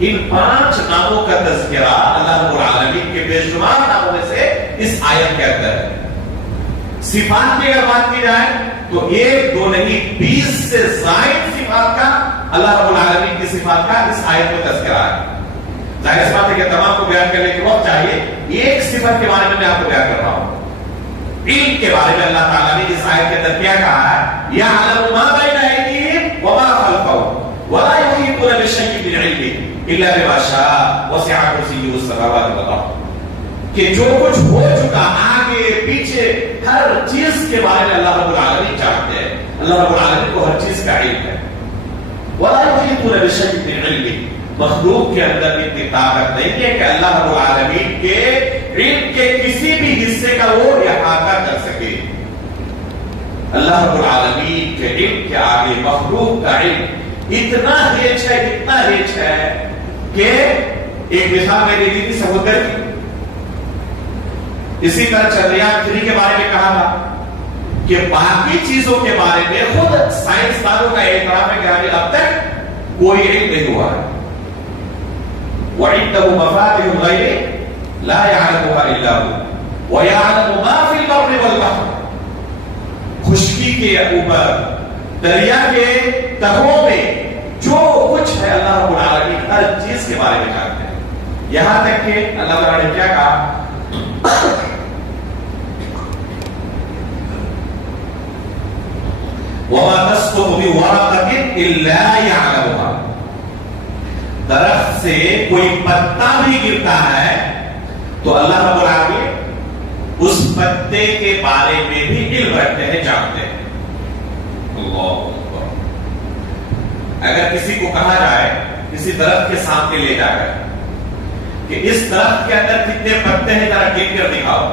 ان 5 ناموں کا تذکرہ اللہ رب العالمین کے بے شمار ناموں میں سے اس آیت کے اندر ہے. صفات کی اگر بات کی جائے تو 1-2 نہیں 20 سے زائد صفات کا اللہ رب العالمین کی صفات کا اس آیت میں تذکرہ ہے. ظاہر اس بات ہے کہ تمام کو بیان کرنے کے وقت چاہیے. ایک صفت کے بارے میں آپ کو بیان کر رہا ہوں. علم کے بارے میں اللہ تعالیٰ نے اس آیت کے اندر کیا کہا ہے؟ یعلم ما بین ایدیہم وما خلفہم ولا يحيطون بشيء من علمه الا بما شاء وسع كرسيه السماوات والارض. کہ جو کچھ ہو چکا آگے پیچھے ہر چیز کے بارے میں اللہ رب العالمین جانتے ہیں. اللہ رب العالمین کو ہر چیز کا علم ہے. ولا يحيطون بشيء من علمه. مخلوق کے اندر اتنی طاقت نہیں ہے کہ اللہ رب العالمین کے علم کے کسی بھی حصے کا وہ احاطہ کر سکے. اللہ رب العالمین کے علم کے آگے مخلوق کا علم اتنا ریچ ہے، اتنا ریچ ہے کہ ایک مثال میں نے دی تھی سمندر کی. اسی طرح چندریان 3 کے بارے میں کہا تھا کہ باقی چیزوں کے بارے میں خود سائنسدانوں کا اعتراف ہے کہ اب تک کوئی علم نہیں ہوا ہے. وَعِنْدَهُ مَفَاتِحُ الْغَيْبِ لَا يَعْلَمُهَا إِلَّا هُوَ وَيَعْلَمُ مَا فِي الْبَرِّ وَالْبَحْرِ. خشکی کے اوپر، دریا کے تہوں میں جو کچھ ہے اللہ رب العالمین ہر چیز کے بارے میں جانتے ہیں. یہاں تک کہ اللہ تعالیٰ نے کیا کہا، وَمَا تَسْقُطُ مِنْ وَرَقَةٍ إِلَّا يَعْلَمُهَا. درخت سے کوئی پتا بھی گرتا ہے تو اللہ رب العالمین اس پتے کے بارے میں بھی علم رکھتے ہیں، جانتے ہیں. اللہ اکبر. اگر کسی کو کہا جائے کسی درخت کے سامنے لے جا کر کہ اس درخت کے اندر کتنے پتے ہیں ذرا گن کر دکھاؤ،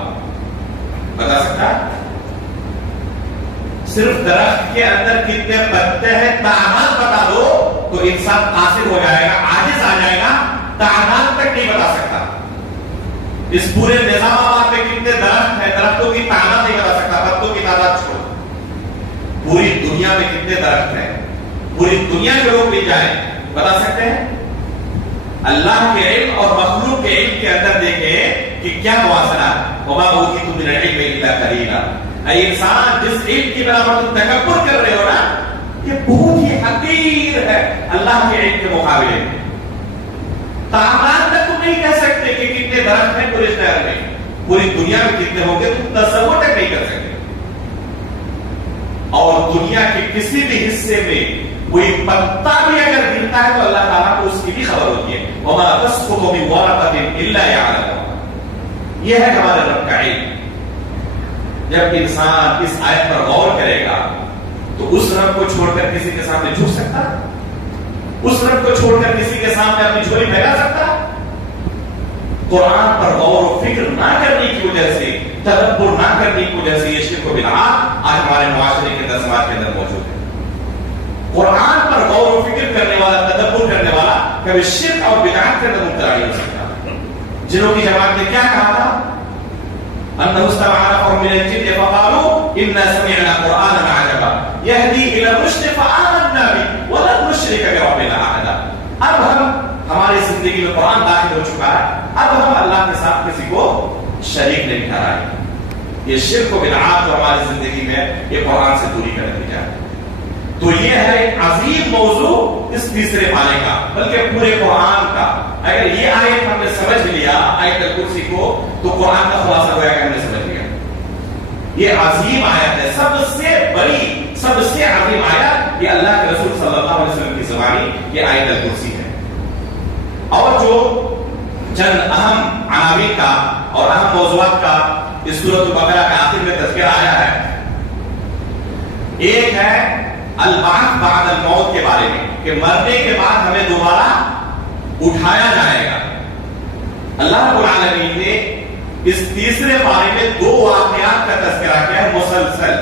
بتا سکتا ہے؟ صرف درخت کے اندر کتنے پتے ہیں تعداد بتا دو تو انسان قاصر ہو جائے گا، عاجز آ جائے گا، تعداد تک نہیں بتا سکتا. اس پورے نظام آباد میں کتنے درخت ہیں، درختوں کی تعداد نہیں بتا سکتا، پتوں کی تعداد چھوڑ. پوری دنیا میں کتنے درخت ہیں، پوری دنیا کے لوگ بھی جائیں، بتا سکتے ہیں؟ اللہ کے علم اور مخلوق کے علم کے اندر دیکھیں کہ کیا موازنہ. وما اوتیتم من العلم الا قلیلا. اے انسان، جس علم کی بنا پر تم تکبر کر رہے ہو نا، یہ بہت ہی حقیر ہے اللہ کے علم کے مقابلے میں. تعداد تک تم نہیں کہہ سکتے کہ کتنے درخت ہیں پورے شہر میں، پوری دنیا میں کتنے ہوں گے تم تصور تک نہیں کر سکتے. اور دنیا کے کسی بھی حصے میں کوئی پتا بھی اگر گرتا ہے تو اللہ تعالیٰ کو اس کی بھی خبر ہوتی ہے. وَمَا تَسْقُطُ مِنْ وَرَقَةٍ إِلَّا يَعْلَمُهَا. یہ ہے ہمارے رب کا علم. جب انسان اس آیت پر غور کرے گا تو اس رب کو چھوڑ کر کسی کے سامنے جھک سکتا؟ اس رب کو چھوڑ کر کسی کے سامنے اپنی جھولی پھیلا سکتا؟ قرآن پر غور و فکر نہ کرنے کی وجہ سے، تدبر نہ کرنے کی وجہ سے یہ شرک و بدعات آج ہمارے معاشرے کے دسمات کے اندر موجود ہے. قرآن پر غور و فکر کرنے والا، تدبر کرنے والا کبھی شرک اور بدعات کے اندر مبتلا نہیں ہو سکتا. جنہوں کی جماعت نے کیا کہا تھا؟ أنه استمع نفر من الجن فقالوا إنا سمعنا قرآنا عجبا يهدي إلى الرشد فآمنا به ولن نشرك بربنا أحدا. اب ہماری زندگی میں قرآن داخل ہو چکا ہے، اب ہم اللہ کے ساتھ کسی کو شریک نہیں ٹھہرائیں. یہ شرک و بدعات جو ہماری زندگی میں یہ قرآن سے دوری کا نتیجہ ہے. تو یہ ہے ایک عظیم موضوع اس تیسرے پارے کا، بلکہ پورے قرآن کا. اگر یہ آیت ہم نے سمجھ لیا آیت الکرسی کو تو قرآن کا خلاصہ ہوا کہ ہم نے سمجھ لیا. یہ عظیم آیت ہے، سب سے بڑی، سب سے عظیم آیت. یہ اللہ کے رسول صلی اللہ علیہ وسلم کی زبانی یہ آیت الکرسی ہے. اور جو چند اہم عناوین کا اور اہم موضوعات کا اس سورۃ البقرہ کے آخر میں تذکرہ آیا ہے، ایک ہے البعث بعد الموت کے بارے میں، کہ مرنے کے بعد ہمیں دوبارہ اٹھایا جائے گا. اللہ رب العالمین نے اس تیسرے بارے میں دو واقعات کا تذکرہ کیا ہے مسلسل.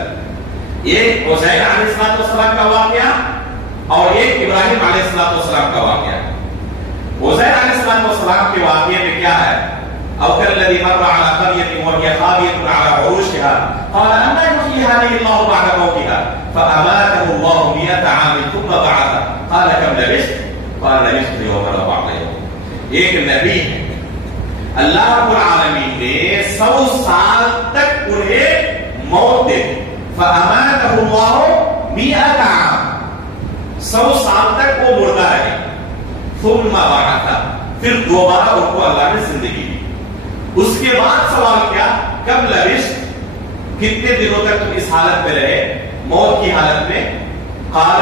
ایک عزیر علیہ السلام کا واقعہ اور ایک ابراہیم علیہ السلام کا واقعہ. عزیر علیہ السلام کے واقعے میں کیا ہے؟ او كالذي مر على قرية وهي خاوية على عروشها قال أنى يحيي هذه الله بعد موتها فأماته الله 100 عام ثم بعثه قال كم لبثت؟ قال لبثت يوما أو بعض يوم. ایک نبی ہے، اللہ رب العالمین نے 100 سال تک انہیں موت دے دی. فأماته الله 100 عام، 100 سال تک وہ مردہ رہے. ثم بعثه، پھر دوبارہ ان کو اللہ نے زندگی دی. اس کے بعد سوال کیا؟ کب لبثت، کتنے دنوں تک تم اس حالت میں رہے، موت کی حالت میں؟ قال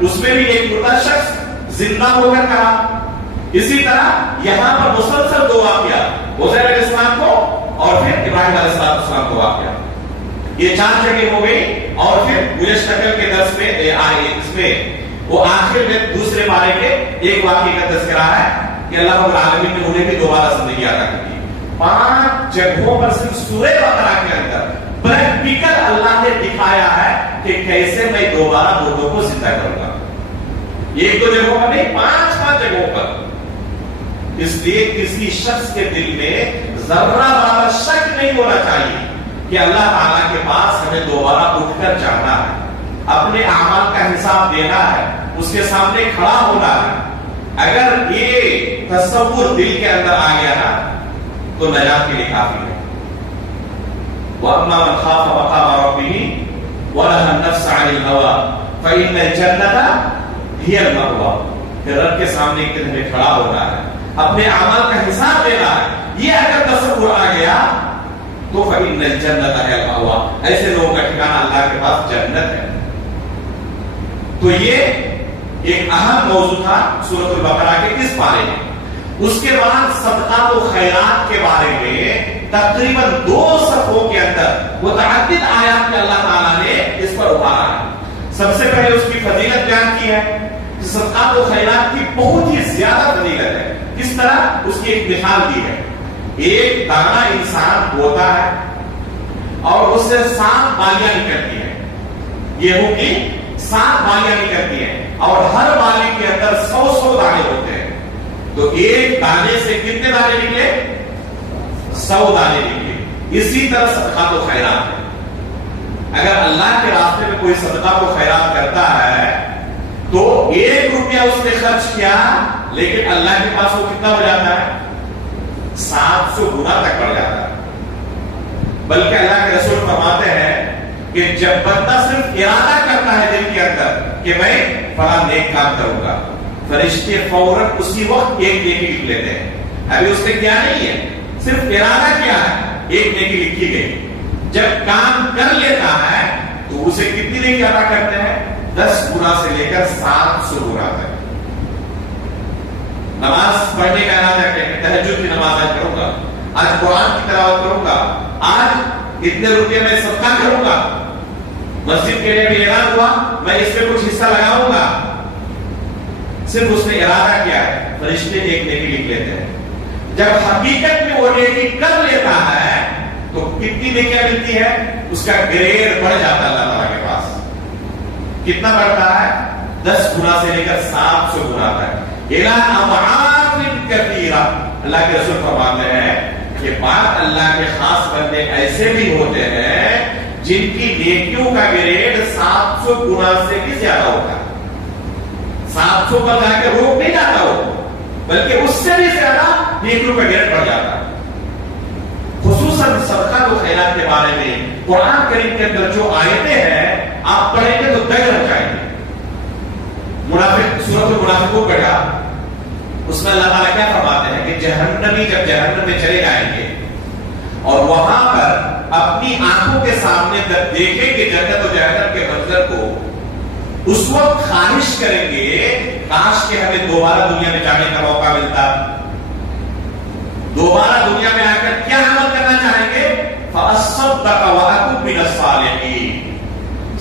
اس میں بھی ایک مردہ شخص زندہ ہو کر کہا. اسی طرح یہاں پر مسلسل دو واقعات، عزیر علیہ السلام کو اور پھر ابراہیم علیہ السلام کو واقعہ. یہ 4 جگہ ہو گئی. اور پھر گزشتہ کل کے درس میں آئے اس میں وہ آخر میں دوسرے پارے کے ایک واقعے کا تذکرہ ہے کہ اللہ رب العالمین نے انہیں بھی دوبارہ زندگی عطا کی. 5 جگہوں پر صرف سورہ بقرہ کے اندر پریکٹیکل اللہ نے دکھایا ہے کہ کیسے میں دوبارہ مردوں کو زندہ کروں گا. ایک دو جگہوں پر نہیں، 5 جگہوں پر. اس لیے کسی شخص کے دل میں ذرہ برابر شک نہیں ہونا چاہیے کہ اللہ تعالیٰ کے پاس ہمیں دوبارہ اٹھ کر جانا ہے، اپنے اعمال کا حساب دینا ہے، اس کے سامنے کھڑا ہونا ہے. اگر یہ تصور دل کے اندر آ گیا نا تو نجات کے لیے کافی ہے. وَأَمَّا مَنْ خَافَ مَقَامَ رَبِّهِ وَنَهَى النَّفْسَ عَنِ الْهَوَىٰ فَإِنَّ الْجَنَّةَ هِيَ الْمَأْوَىٰ. پھر رب کے سامنے ایک دن کھڑا ہونا ہے، اپنے اعمال کا حساب دینا ہے. یہ اگر تصور آ گیا تو فإن الجنة هي المأوى. ایسے لوگوں کا ٹھکانہ اللہ کے پاس جنت ہے. تو یہ ایک اہم موضوع تھا سورۃ البقرہ کے اس پارے میں. اس کے بعد صدقات و خیرات کے بارے میں تقریباً 2 صفحوں کے اندر متعدد آیات میں اللہ تعالیٰ نے اس پر ابھارا ہے. سب سے پہلے اس کی فضیلت بیان کی ہے کہ صدقات و خیرات کی بہت ہی زیادہ فضیلت ہے. کس طرح؟ اس کی ایک مثال دی ہے. ایک دانا انسان بوتا ہے اور اس سے 7 بالیاں نکلتی ہیں. گیہوں کی 7 بالیاں نکلتی ہیں اور ہر بالی کے اندر 100 دانے ہوتے ہیں. تو ایک دانے سے کتنے دانے نکلے؟ 100 دانے نکلے. اسی طرح صدقات و خیرات ہے. اگر اللہ کے راستے میں کوئی صدقات و خیرات کرتا ہے تو 1 روپیہ اس نے خرچ کیا لیکن اللہ کے پاس وہ کتنا ہو جاتا ہے؟ 700 گنا تک بڑھ جاتا ہے. بلکہ اللہ کے رسول فرماتے ہیں کہ جب بندہ صرف ارادہ کرتا ہے دل کے اندر کہ میں فلاں نیک کام کروں گا، فرشتے فوراً اسی وقت ایک نیکی لکھ لیتے ہیں. ابھی اس نے کیا نہیں ہے، صرف ارادہ کیا ہے، ایک نیکی لکھی گئی. جب کام کر لیتا ہے تو اسے کتنی نیکی عطا کرتے ہیں؟ 10 گنا سے لے کر 700 گنا تک. نماز پڑھنے کا ارادہ کریں، تہجد کی نماز آج کروں گا، آج قرآن کی تلاوت کروں گا، آج اتنے روپے میں صدقہ کروں گا، مسجد کے لیے بھی اعلان ہوا میں اس میں کچھ حصہ لگاؤں گا. صرف اس نے ارادہ کیا ہے، فرشتے ایک نیکی لکھ لیتے ہیں. جب حقیقت میں وہ نیکی کر لیتا ہے تو کتنی نیکیاں ملتی ہے؟ اس کا گریڈ بڑھ جاتا ہے اللہ تعالیٰ کے پاس. کتنا بڑھتا ہے؟ 10 گنا سے لے کر 700 گنا تک. اللہ کے رسول فرماتے ہیں کہ بعض اللہ کے خاص بندے ایسے بھی ہوتے ہیں جن کی نیکیوں کا گریڈ 700 گنا سے بھی زیادہ ہوتا ہے. 700 پر جا کے روک نہیں جاتا ہو بلکہ اس سے بھی زیادہ نیکیوں کا گریڈ بڑھ جاتا ہے. خصوصاً صدقات و خیرات کے بارے میں قرآن کریم کے اندر جو آیتیں ہیں آپ پڑھیں گے تو دگ رہ جائیں گے. سورۃ المنافقون پڑھا، اس میں اللہ تعالیٰ کیا فرماتے ہیں کہ جہنمی جب جہنم میں چلے جائیں گے اور وہاں پر اپنی آنکھوں کے سامنے جب دیکھیں گے جنت و جہنم کے منظر کو، اس وقت خواہش کریں گے کاش کہ ہمیں دوبارہ دنیا میں جانے کا موقع ملتا. دوبارہ دنیا میں آ کر کیا عمل کرنا چاہیں گے؟ فَأَصَّدَّقَ وَأَكُن مِّنَ الصَّالِحِينَ.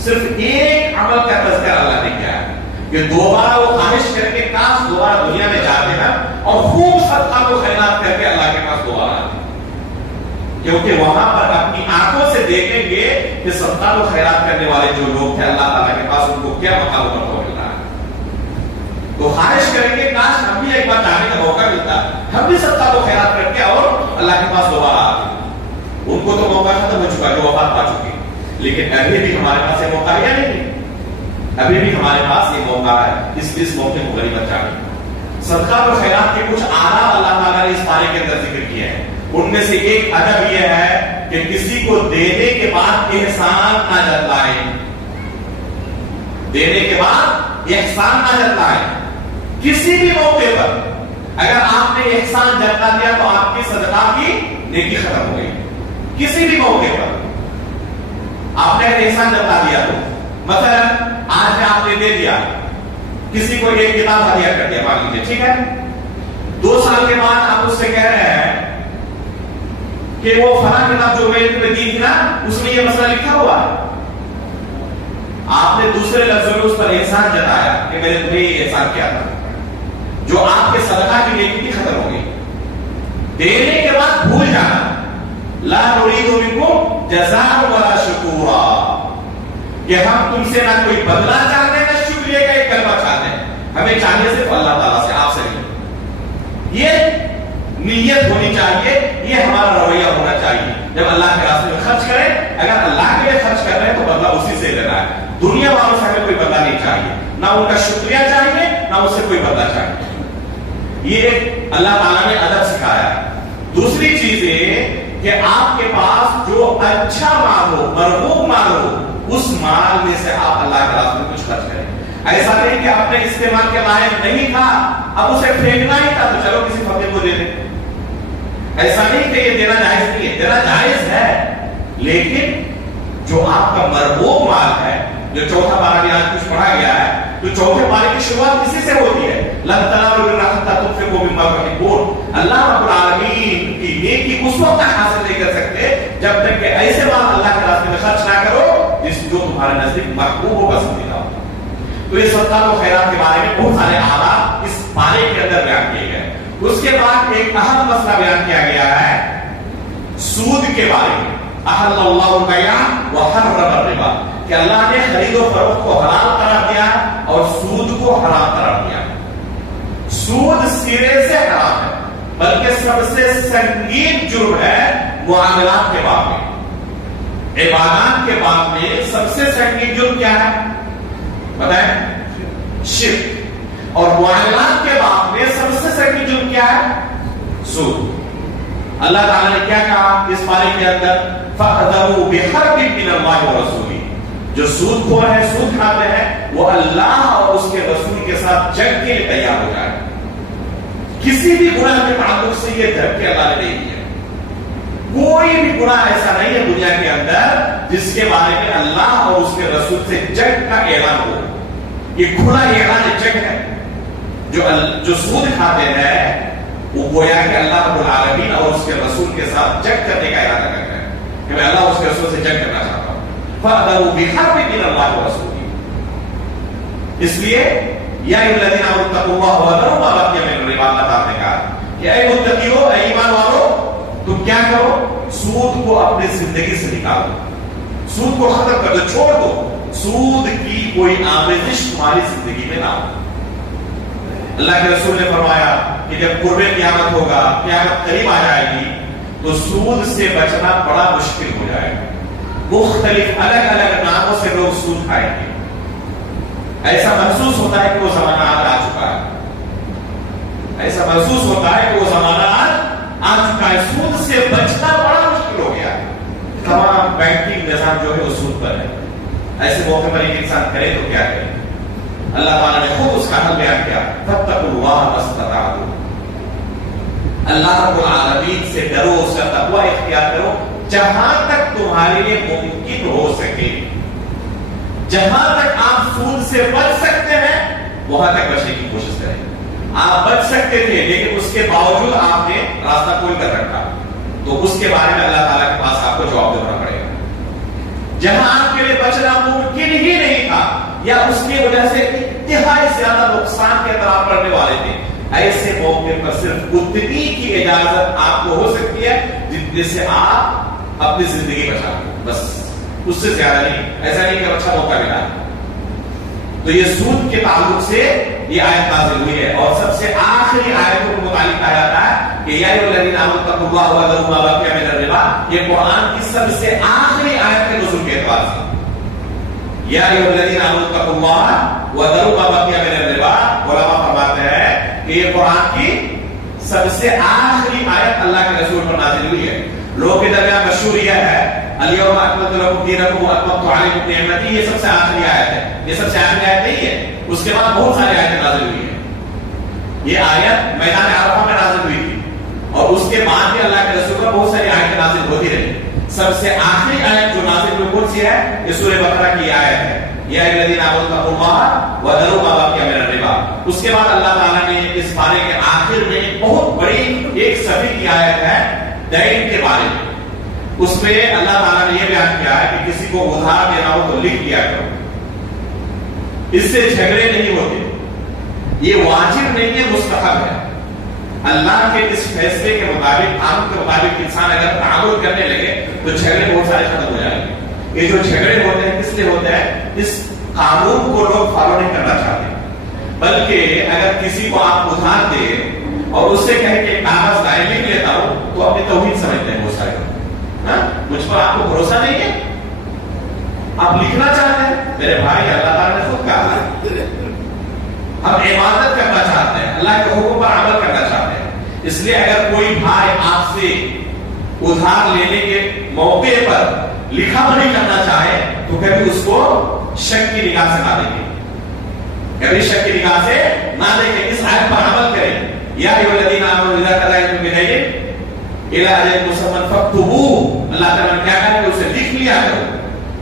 صرف ایک عمل کا تذکرہ اللہ نے کیا ہے کہ دوبارہ وہ خواہش کر کے کاش دوبارہ دنیا میں جاتے ہیں اور خوب صدقات و خیرات کر کے اللہ کے پاس دوبارہ آتے ہیں. کیونکہ وہاں پر اپنی آنکھوں سے دیکھیں گے کہ صدقات و خیرات کرنے والے جو لوگ تھے اللہ تعالیٰ کے پاس ان کو کیا مقام و مل رہا ہے. تو خواہش کریں گے کاش ہم بھی ایک بار جانے کا موقع ملتا، ہم بھی صدقات و خیرات کر کے اور اللہ کے پاس دوبارہ آتے. ان کو تو موقع ختم ہو چکا، جو وفات پا چکے، لیکن ابھی بھی ہمارے پاس یہ موقع ہے نہیں. ابھی بھی ہمارے پاس یہ موقع ہے اس موقع کو غنیمت جانے. صدقات و خیرات کے کچھ آداب اللہ تعالیٰ نے اس پارے کے اندر ذکر کیے ہیں. ان میں سے ایک ادب یہ ہے کہ کسی کو دینے کے بعد احسان نہ جتلائیں. دینے کے بعد احسان نہ جتلائیں. کسی بھی موقع پر اگر آپ نے احسان جتا دیا تو آپ کی صدقہ کی نیکی ختم ہو گئی. کسی بھی موقع پر آپ نے احسان جتا دیا تو مثلا آج آپ نے دے دیا کسی کو ایک کتاب ہدیہ کر دیا مان لیجیے، ٹھیک ہے، 2 سال کے بعد آپ اس سے کہہ رہے ہیں کہ وہ فلاں کتاب جو میں نے دی تھی نا اس میں یہ مسئلہ لکھا ہوا ہے. آپ نے دوسرے لفظوں میں اس پر احسان جتایا کہ میں نے تمہیں یہ احسان کیا تھا، جو آپ کے صدقہ کی نیکی بھی ختم ہو گئی. دینے کے بعد بھول جانا. لا نريد منكم جزاء ولا شکورا، کہ ہم تم سے نہ کوئی بدلہ چاہتے ہیں نہ شکریہ کا ایک کلمہ چاہتے ہیں، ہمیں چاہیے صرف اللہ تعالیٰ سے، آپ سے نہیں. یہ نیت ہونی چاہیے، یہ ہمارا رویہ ہونا چاہیے. جب اللہ کے راستے میں خرچ کریں، اگر اللہ کے لیے خرچ کر رہے ہیں تو بدلہ اسی سے لینا ہے. دنیا والوں سے ہمیں کوئی بدلہ نہیں چاہیے، نہ ان کا شکریہ چاہیے نہ اس سے کوئی بدلہ چاہیے. یہ اللہ تعالیٰ نے ادب سکھایا. دوسری چیز یہ کہ آپ کے پاس جو اچھا مال ہو، مرغوب مال ہو، اس مال میں سے آپ اللہ کے راستے میں کچھ خرچ کریں. ایسا نہیں کہ اپنے استعمال کے لائق نہیں تھا، اب اسے پھینکنا ہی تھا تو چلو کسی فقیر کو دے دیں. ایسا نہیں کہ یہ دینا جائز نہیں ہے، دینا جائز ہے، لیکن جو آپ کا مرغوب مال ہے، جو چوتھا پارہ بھی آج کچھ پڑھا گیا ہے، تو چوتھے پارے کی شروعات کسی سے ہوتی ہے. لن تنالوا البر حتى تنفقوا مما تحبون. اللہ رب العالمین کی نیکی اس وقت تک حاصل نہیں کر سکتے جب تک کہ ایسے مال اللہ کے راستے میں خرچ نہ کرو جس جو تمہارے نزدیک محبوب و پسندیدہ ہو. تو یہ صدقہ و خیرات کے بارے میں بہت سارے آداب اس پارے کے اندر بیان کیے گئے. اس کے بعد ایک اہم مسئلہ بیان کیا گیا ہے سود کے بارے میں. احل اللہ البیع وحرم الربا، کہ اللہ نے خرید و فروخت کو حلال قرار دیا اور سود کو حرام قرار دیا. سود سرے سے حرام ہے، بلکہ سب سے سنگین جرم ہے معاملات کے باب میں. عبادات کے باب میں سب سے سنگین جرم کیا ہے بتائیں؟ شرک. اور معاملات کے باب میں سب سے سنگین جرم کیا ہے؟ سود. اللہ تعالیٰ نے کیا کہا اس پارے کے اندر؟ فَأَذَرُوا بِحَرْبٍ مِّنَ اللَّهِ وَرَسُولِهِ. جو سود خور ہیں، سود کھاتے ہیں، وہ اللہ اور اس کے رسول کے ساتھ جنگ کے لیے تیار ہو جائے. کسی بھی گناہ کے تعلق سے یہ دھمکی اللہ نے نہیں دی ہے. کوئی بھی گناہ ایسا نہیں ہے دنیا کے اندر جس کے بارے میں اللہ اور اس کے رسول سے جنگ کا اعلان ہو. یہ کھلا اعلان جنگ ہے. جو سود کھاتے ہیں وہ گویا کہ اللہ رب العالمین اور اس کے رسول کے ساتھ جنگ کرنے کا ارادہ کرتے ہیں کہ میں اللہ اور اس کے رسول سے جنگ کرنا چاہتا ہوں. فَأَذَرُوا بِحَرْبٍ مِّنَ اللَّهِ وَرَسُولِهِ. اس لیے یا ایھا الذین آمنوا اتقوا اللہ وذروا ما بقی من الربا، اللہ تعالیٰ نے کہا کہ اے متقیو، اے ایمان والو، تم کیا کرو؟ سود کو اپنی زندگی سے نکال دو، سود کو ختم کر دو، چھوڑ دو. سود کی کوئی آمیزش تمہاری زندگی میں نہ ہو. اللہ کے رسول نے فرمایا کہ جب قرب قیامت ہوگا، قیامت قریب آ جائے گی، تو سود سے بچنا بڑا مشکل ہو جائے گا. مختلف الگ الگ ناموں سے لوگ سود کھائیں گے. ایسا محسوس ہوتا ہے کہ وہ زمانہ آ چکا ہے. ایسا محسوس ہوتا ہے کہ وہ زمانہ آ چکا ہے. سود سے بچنا بڑا مشکل ہو گیا. تمام بینکنگ نظام جو ہے وہ سود پر ہے. ایسے موقع پر ایک انسان کرے تو کیا کرے؟ اللہ تعالیٰ نے خود اس کا حل بیان کیا. فاتقوا اللہ ما استطعتم. اللہ رب العالمین سے ڈرو، اس کا تقوی اختیار کرو جہاں تک تمہارے لیے ممکن ہو سکے. جہاں تک آپ سود سے بچ سکتے ہیں وہاں تک بچنے کی کوشش کریں. آپ بچ سکتے تھے لیکن اس کے باوجود آپ نے راستہ کھول کر رکھا، تو اس کے بارے میں اللہ تعالیٰ کے پاس آپ کو جواب دینا پڑے گا. جہاں آپ کے لیے بچنا ممکن ہی نہیں تھا یا اس کی وجہ سے انتہائی زیادہ نقصان کے اطراف پڑنے والے تھے، ایسے موقع پر صرف اتنی کی اجازت آپ کو ہو سکتی ہے جتنے سے آپ اپنی زندگی بچا لیں، بس اس سے زیادہ نہیں. ایسا نہیں کہ اچھا موقع ملا. تو یہ سود کے تعلق سے یہ آیت نازل ہوئی ہے. اور سب سے آخری آیتوں کو متعلق کہا جاتا ہے کہ یا ایھا الذین آمنوا اتقوا اللہ وذروا ما بقی من الربا. یہ قرآن کی سب سے آخری آیت کے نزول کے اعتبار سے یا ایھا الذین آمنوا اتقوا اللہ وذروا ما بقی من الربا، علماء فرماتے ہیں کہ یہ قرآن کی سب سے آخری آیت اللہ کے رسول پر نازل ہوئی ہے. لوگوں کے درمیان مشہور یہ ہے الیوم اکملت لکم دینکم واتممت علیکم نعمتی، یہ سب سے آخری آیت ہے. یہ سب سے آخری آیت نہیں ہے، اس کے بعد بہت ساری آیتیں نازل ہوئی ہیں. یہ آیت میدان عرفہ میں نازل ہوئی تھی اور اس کے بعد بھی اللہ کے رسول پر بہت ساری آیتیں نازل ہوتی رہی. سب سے آخری آیت جو نازل ہوئی کون سی ہے؟ یہ سورہ بقرہ کی آیت ہے. یا ایھا الذین آمنوا اتقوا اللہ وذروا ما بقی من الربا. اس کے بعد اللہ تعالیٰ نے اس بارے کے آخر میں ایک بہت بڑی ایک صفحے کی آیت ہے دین کے بارے میں. اس پہ اللہ تعالیٰ نے یہ بیان کیا ہے کہ کسی کو ادھار دینا ہو تو لکھ دیا کرو. اس سے جھگڑے نہیں ہوتے. یہ واجب نہیں ہے، مستحب ہے. اللہ کے اس فیصلے کے مطابق، قانون کے مطابق انسان اگر تعامل کرنے لگے تو جھگڑے بہت سارے ختم ہو جائیں گے. یہ جو جھگڑے ہوتے ہیں کس لیے ہوتے ہیں؟ اس قانون کو لوگ فالو نہیں کرنا چاہتے. بلکہ اگر کسی کو آپ ادھار دیں اور اس سے کہیں کہ کاغذ لائے لکھ لیتا ہوں تو اپنی توہین سمجھتے ہیں بہت سارے. مجھ پر آپ کو بھروسہ نہیں ہے، آپ لکھنا چاہتے ہیں. میرے بھائی، اللہ تعالیٰ نے خود کہا ہے ہم عبادت کرنا چاہتے ہیں، اللہ کے حکم پر عمل کرنا چاہتے ہیں. اس لیے اگر کوئی بھائی آپ سے ادھار لینے کے موقع پر لکھا پڑھی کرنا چاہے تو کبھی اس کو شک کی نگاہ سے نہ دیکھیں، کبھی شک کی نگاہ سے نہ دیکھیں. اس آیت پر عمل کریں. یا ایھا الذین آمنوا اذا تداینتم بدین الی اجل مسمى فاکتبوہ. اللہ تعالیٰ نے کیا کہا کہ اسے لکھ لیا کرو.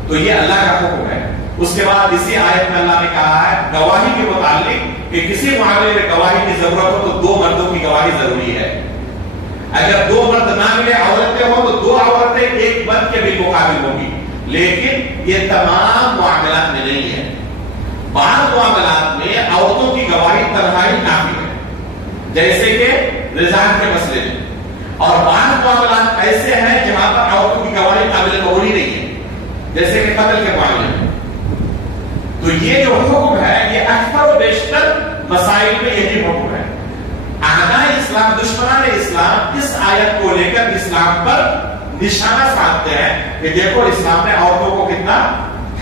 تو یہ اللہ کا حکم ہے. اس کے بعد اسی آیت میں اللہ نے کہا ہے گواہی کے متعلق کہ کسی معاملے میں گواہی کی ضرورت ہو تو 2 مردوں کی گواہی ضروری ہے. اگر 2 مرد نہ ملے، عورتیں ہو تو 2 عورتیں ایک مرد کے بالمقابل ہوگی. لیکن یہ تمام معاملات میں نہیں ہے. بعض معاملات میں عورتوں کی گواہی تنہائی کافی ہے، جیسے کہ رضاعت کے مسئلے میں. اور بعض معاملات ایسے ہیں جہاں پر عورتوں کی گواہی قابل قبول نہیں ہے، جیسے کہ قتل کے معاملے میں. تو یہ جو حکم ہے یہ اکثر و بیشتر مسائل میں یہی حکم ہے. اعداء اسلام، دشمنان اسلام اس آیت کو لے کر اسلام پر نشانہ سادھتے ہیں کہ دیکھو اسلام نے عورتوں کو کتنا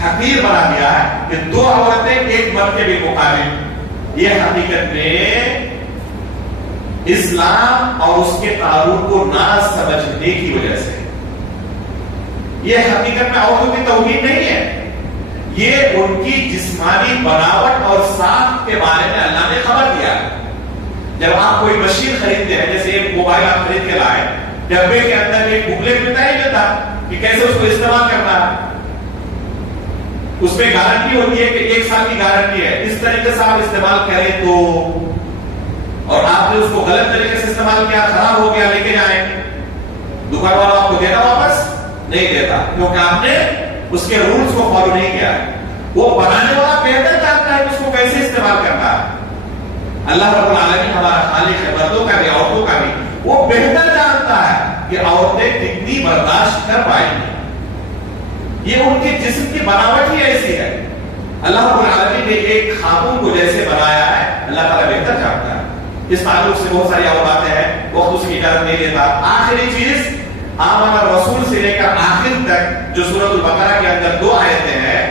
حقیر بنا دیا ہے کہ 2 عورتیں ایک مرد کے بالمقابل. یہ حقیقت میں اسلام اور اس کے قانون کو نہ سمجھنے کی وجہ سے. یہ حقیقت میں عورتوں کی توہین نہیں ہے، یہ ان کی جسمانی بناوٹ اور ساخت کے بارے میں اللہ نے خبر دیا. جب آپ کوئی مشین خریدتے ہیں، جیسے ایک موبائل آپ خرید کے لائے، ڈبے کے اندر ایک بکلیٹ ملتا ہی ملتا کہ کیسے اس کو استعمال کرنا ہے. اس میں گارنٹی ہوتی ہے کہ 1 سال کی گارنٹی ہے، اس طریقے سے آپ استعمال کریں تو. اور آپ نے اس کو غلط طریقے سے استعمال کیا، خراب ہو گیا، لے کے جائیں، دکان والا آپ کو دینا واپس نہیں دیتا، کیونکہ آپ نے اس کے رولز کو فالو نہیں کیا ہے. وہ بنانے والا بہتر جانتا ہے کہ اس کو کیسے استعمال کرنا ہے. اللہ رب العالمین ہمارا خالق ہے، مردوں کا بھی عورتوں کا بھی. وہ بہتر جانتا ہے کہ عورتیں کتنی برداشت کر پائیں گی. یہ ان کے جسم کی بناوٹ ہی ایسی ہے. اللہ رب العالمین نے ایک خاتون کو جیسے بنایا ہے اللہ تعالیٰ بہتر جانتا ہے. اس تعلق سے بہت ساری اور باتیں ہیں، وقت اس کی اجازت نہیں دیتا. آخری چیز آمن الرسول سے لے کر آخر تک جو سورۃ البقرہ کے اندر 2 آیتیں ہیں،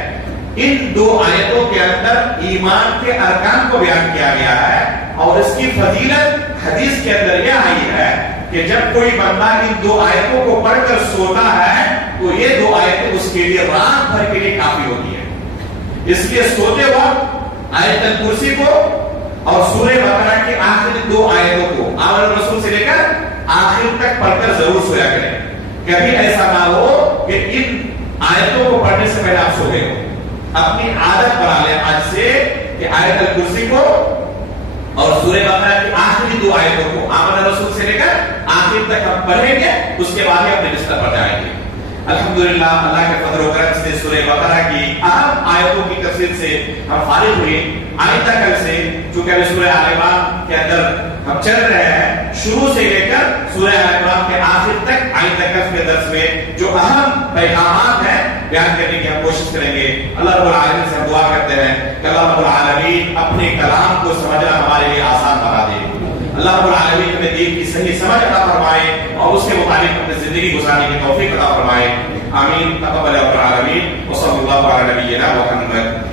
ان 2 آیتوں کے اندر ایمان کے ارکان کو بیان کیا گیا ہے. اور اس کی فضیلت حدیث کے اندر یہ آئی ہے کہ جب کوئی بندہ ان 2 آیتوں کو پڑھ کر سوتا ہے تو یہ 2 آیتیں اس کے لیے رات بھر کے لیے کافی ہوتی ہے. اس لیے سوتے وقت آیت الکرسی کو اور سورہ بقرہ کی آخری 2 آیتوں کو آمن الرسول سے لے کر آخر تک پڑھ کر ضرور سویا کریں. کبھی ایسا نہ ہو کہ ان آیتوں کو پڑھنے سے پہلے آپ سو گئے ہو. اپنی عادت بنا لیں آج سے کہ آیت الکرسی کو اور سورہ بقرہ کی آخری 2 آیتوں کو آمن الرسول سے لے کر آخر تک ہم پڑھیں گے، اس کے بعد ہی اپنے بستر پر جائیں گے. الحمدللہ اللہ کے فضل و کرم سے سورہ بقرہ کی اہم آیتوں کی تفسیر سے ہم فارغ ہوئے. آئندہ کل سے چونکہ ابھی سورہ آل عمران کے اندر ہم چل رہے ہیں، شروع سے لے کر سورہ آل عمران کے آخر تک آئندہ کل کے درس میں جو اہم پیغامات ہیں بیان کرنے کی ہم کوشش کریں گے. اللہ رب العالمین سے ہم دعا کرتے ہیں کہ اللہ رب العالمین اپنے کلام کو سمجھنا ہمارے لیے آسان بنا دے. اللہ رب العالمین ہمیں دین کی صحیح سمجھ عطا فرمائے اور اس کے مطابق اپنی زندگی گزارنے کی توفیق عطا فرمائے. آمین. تقبل رب العالمین. وصلی اللہ علی نبینا محمد.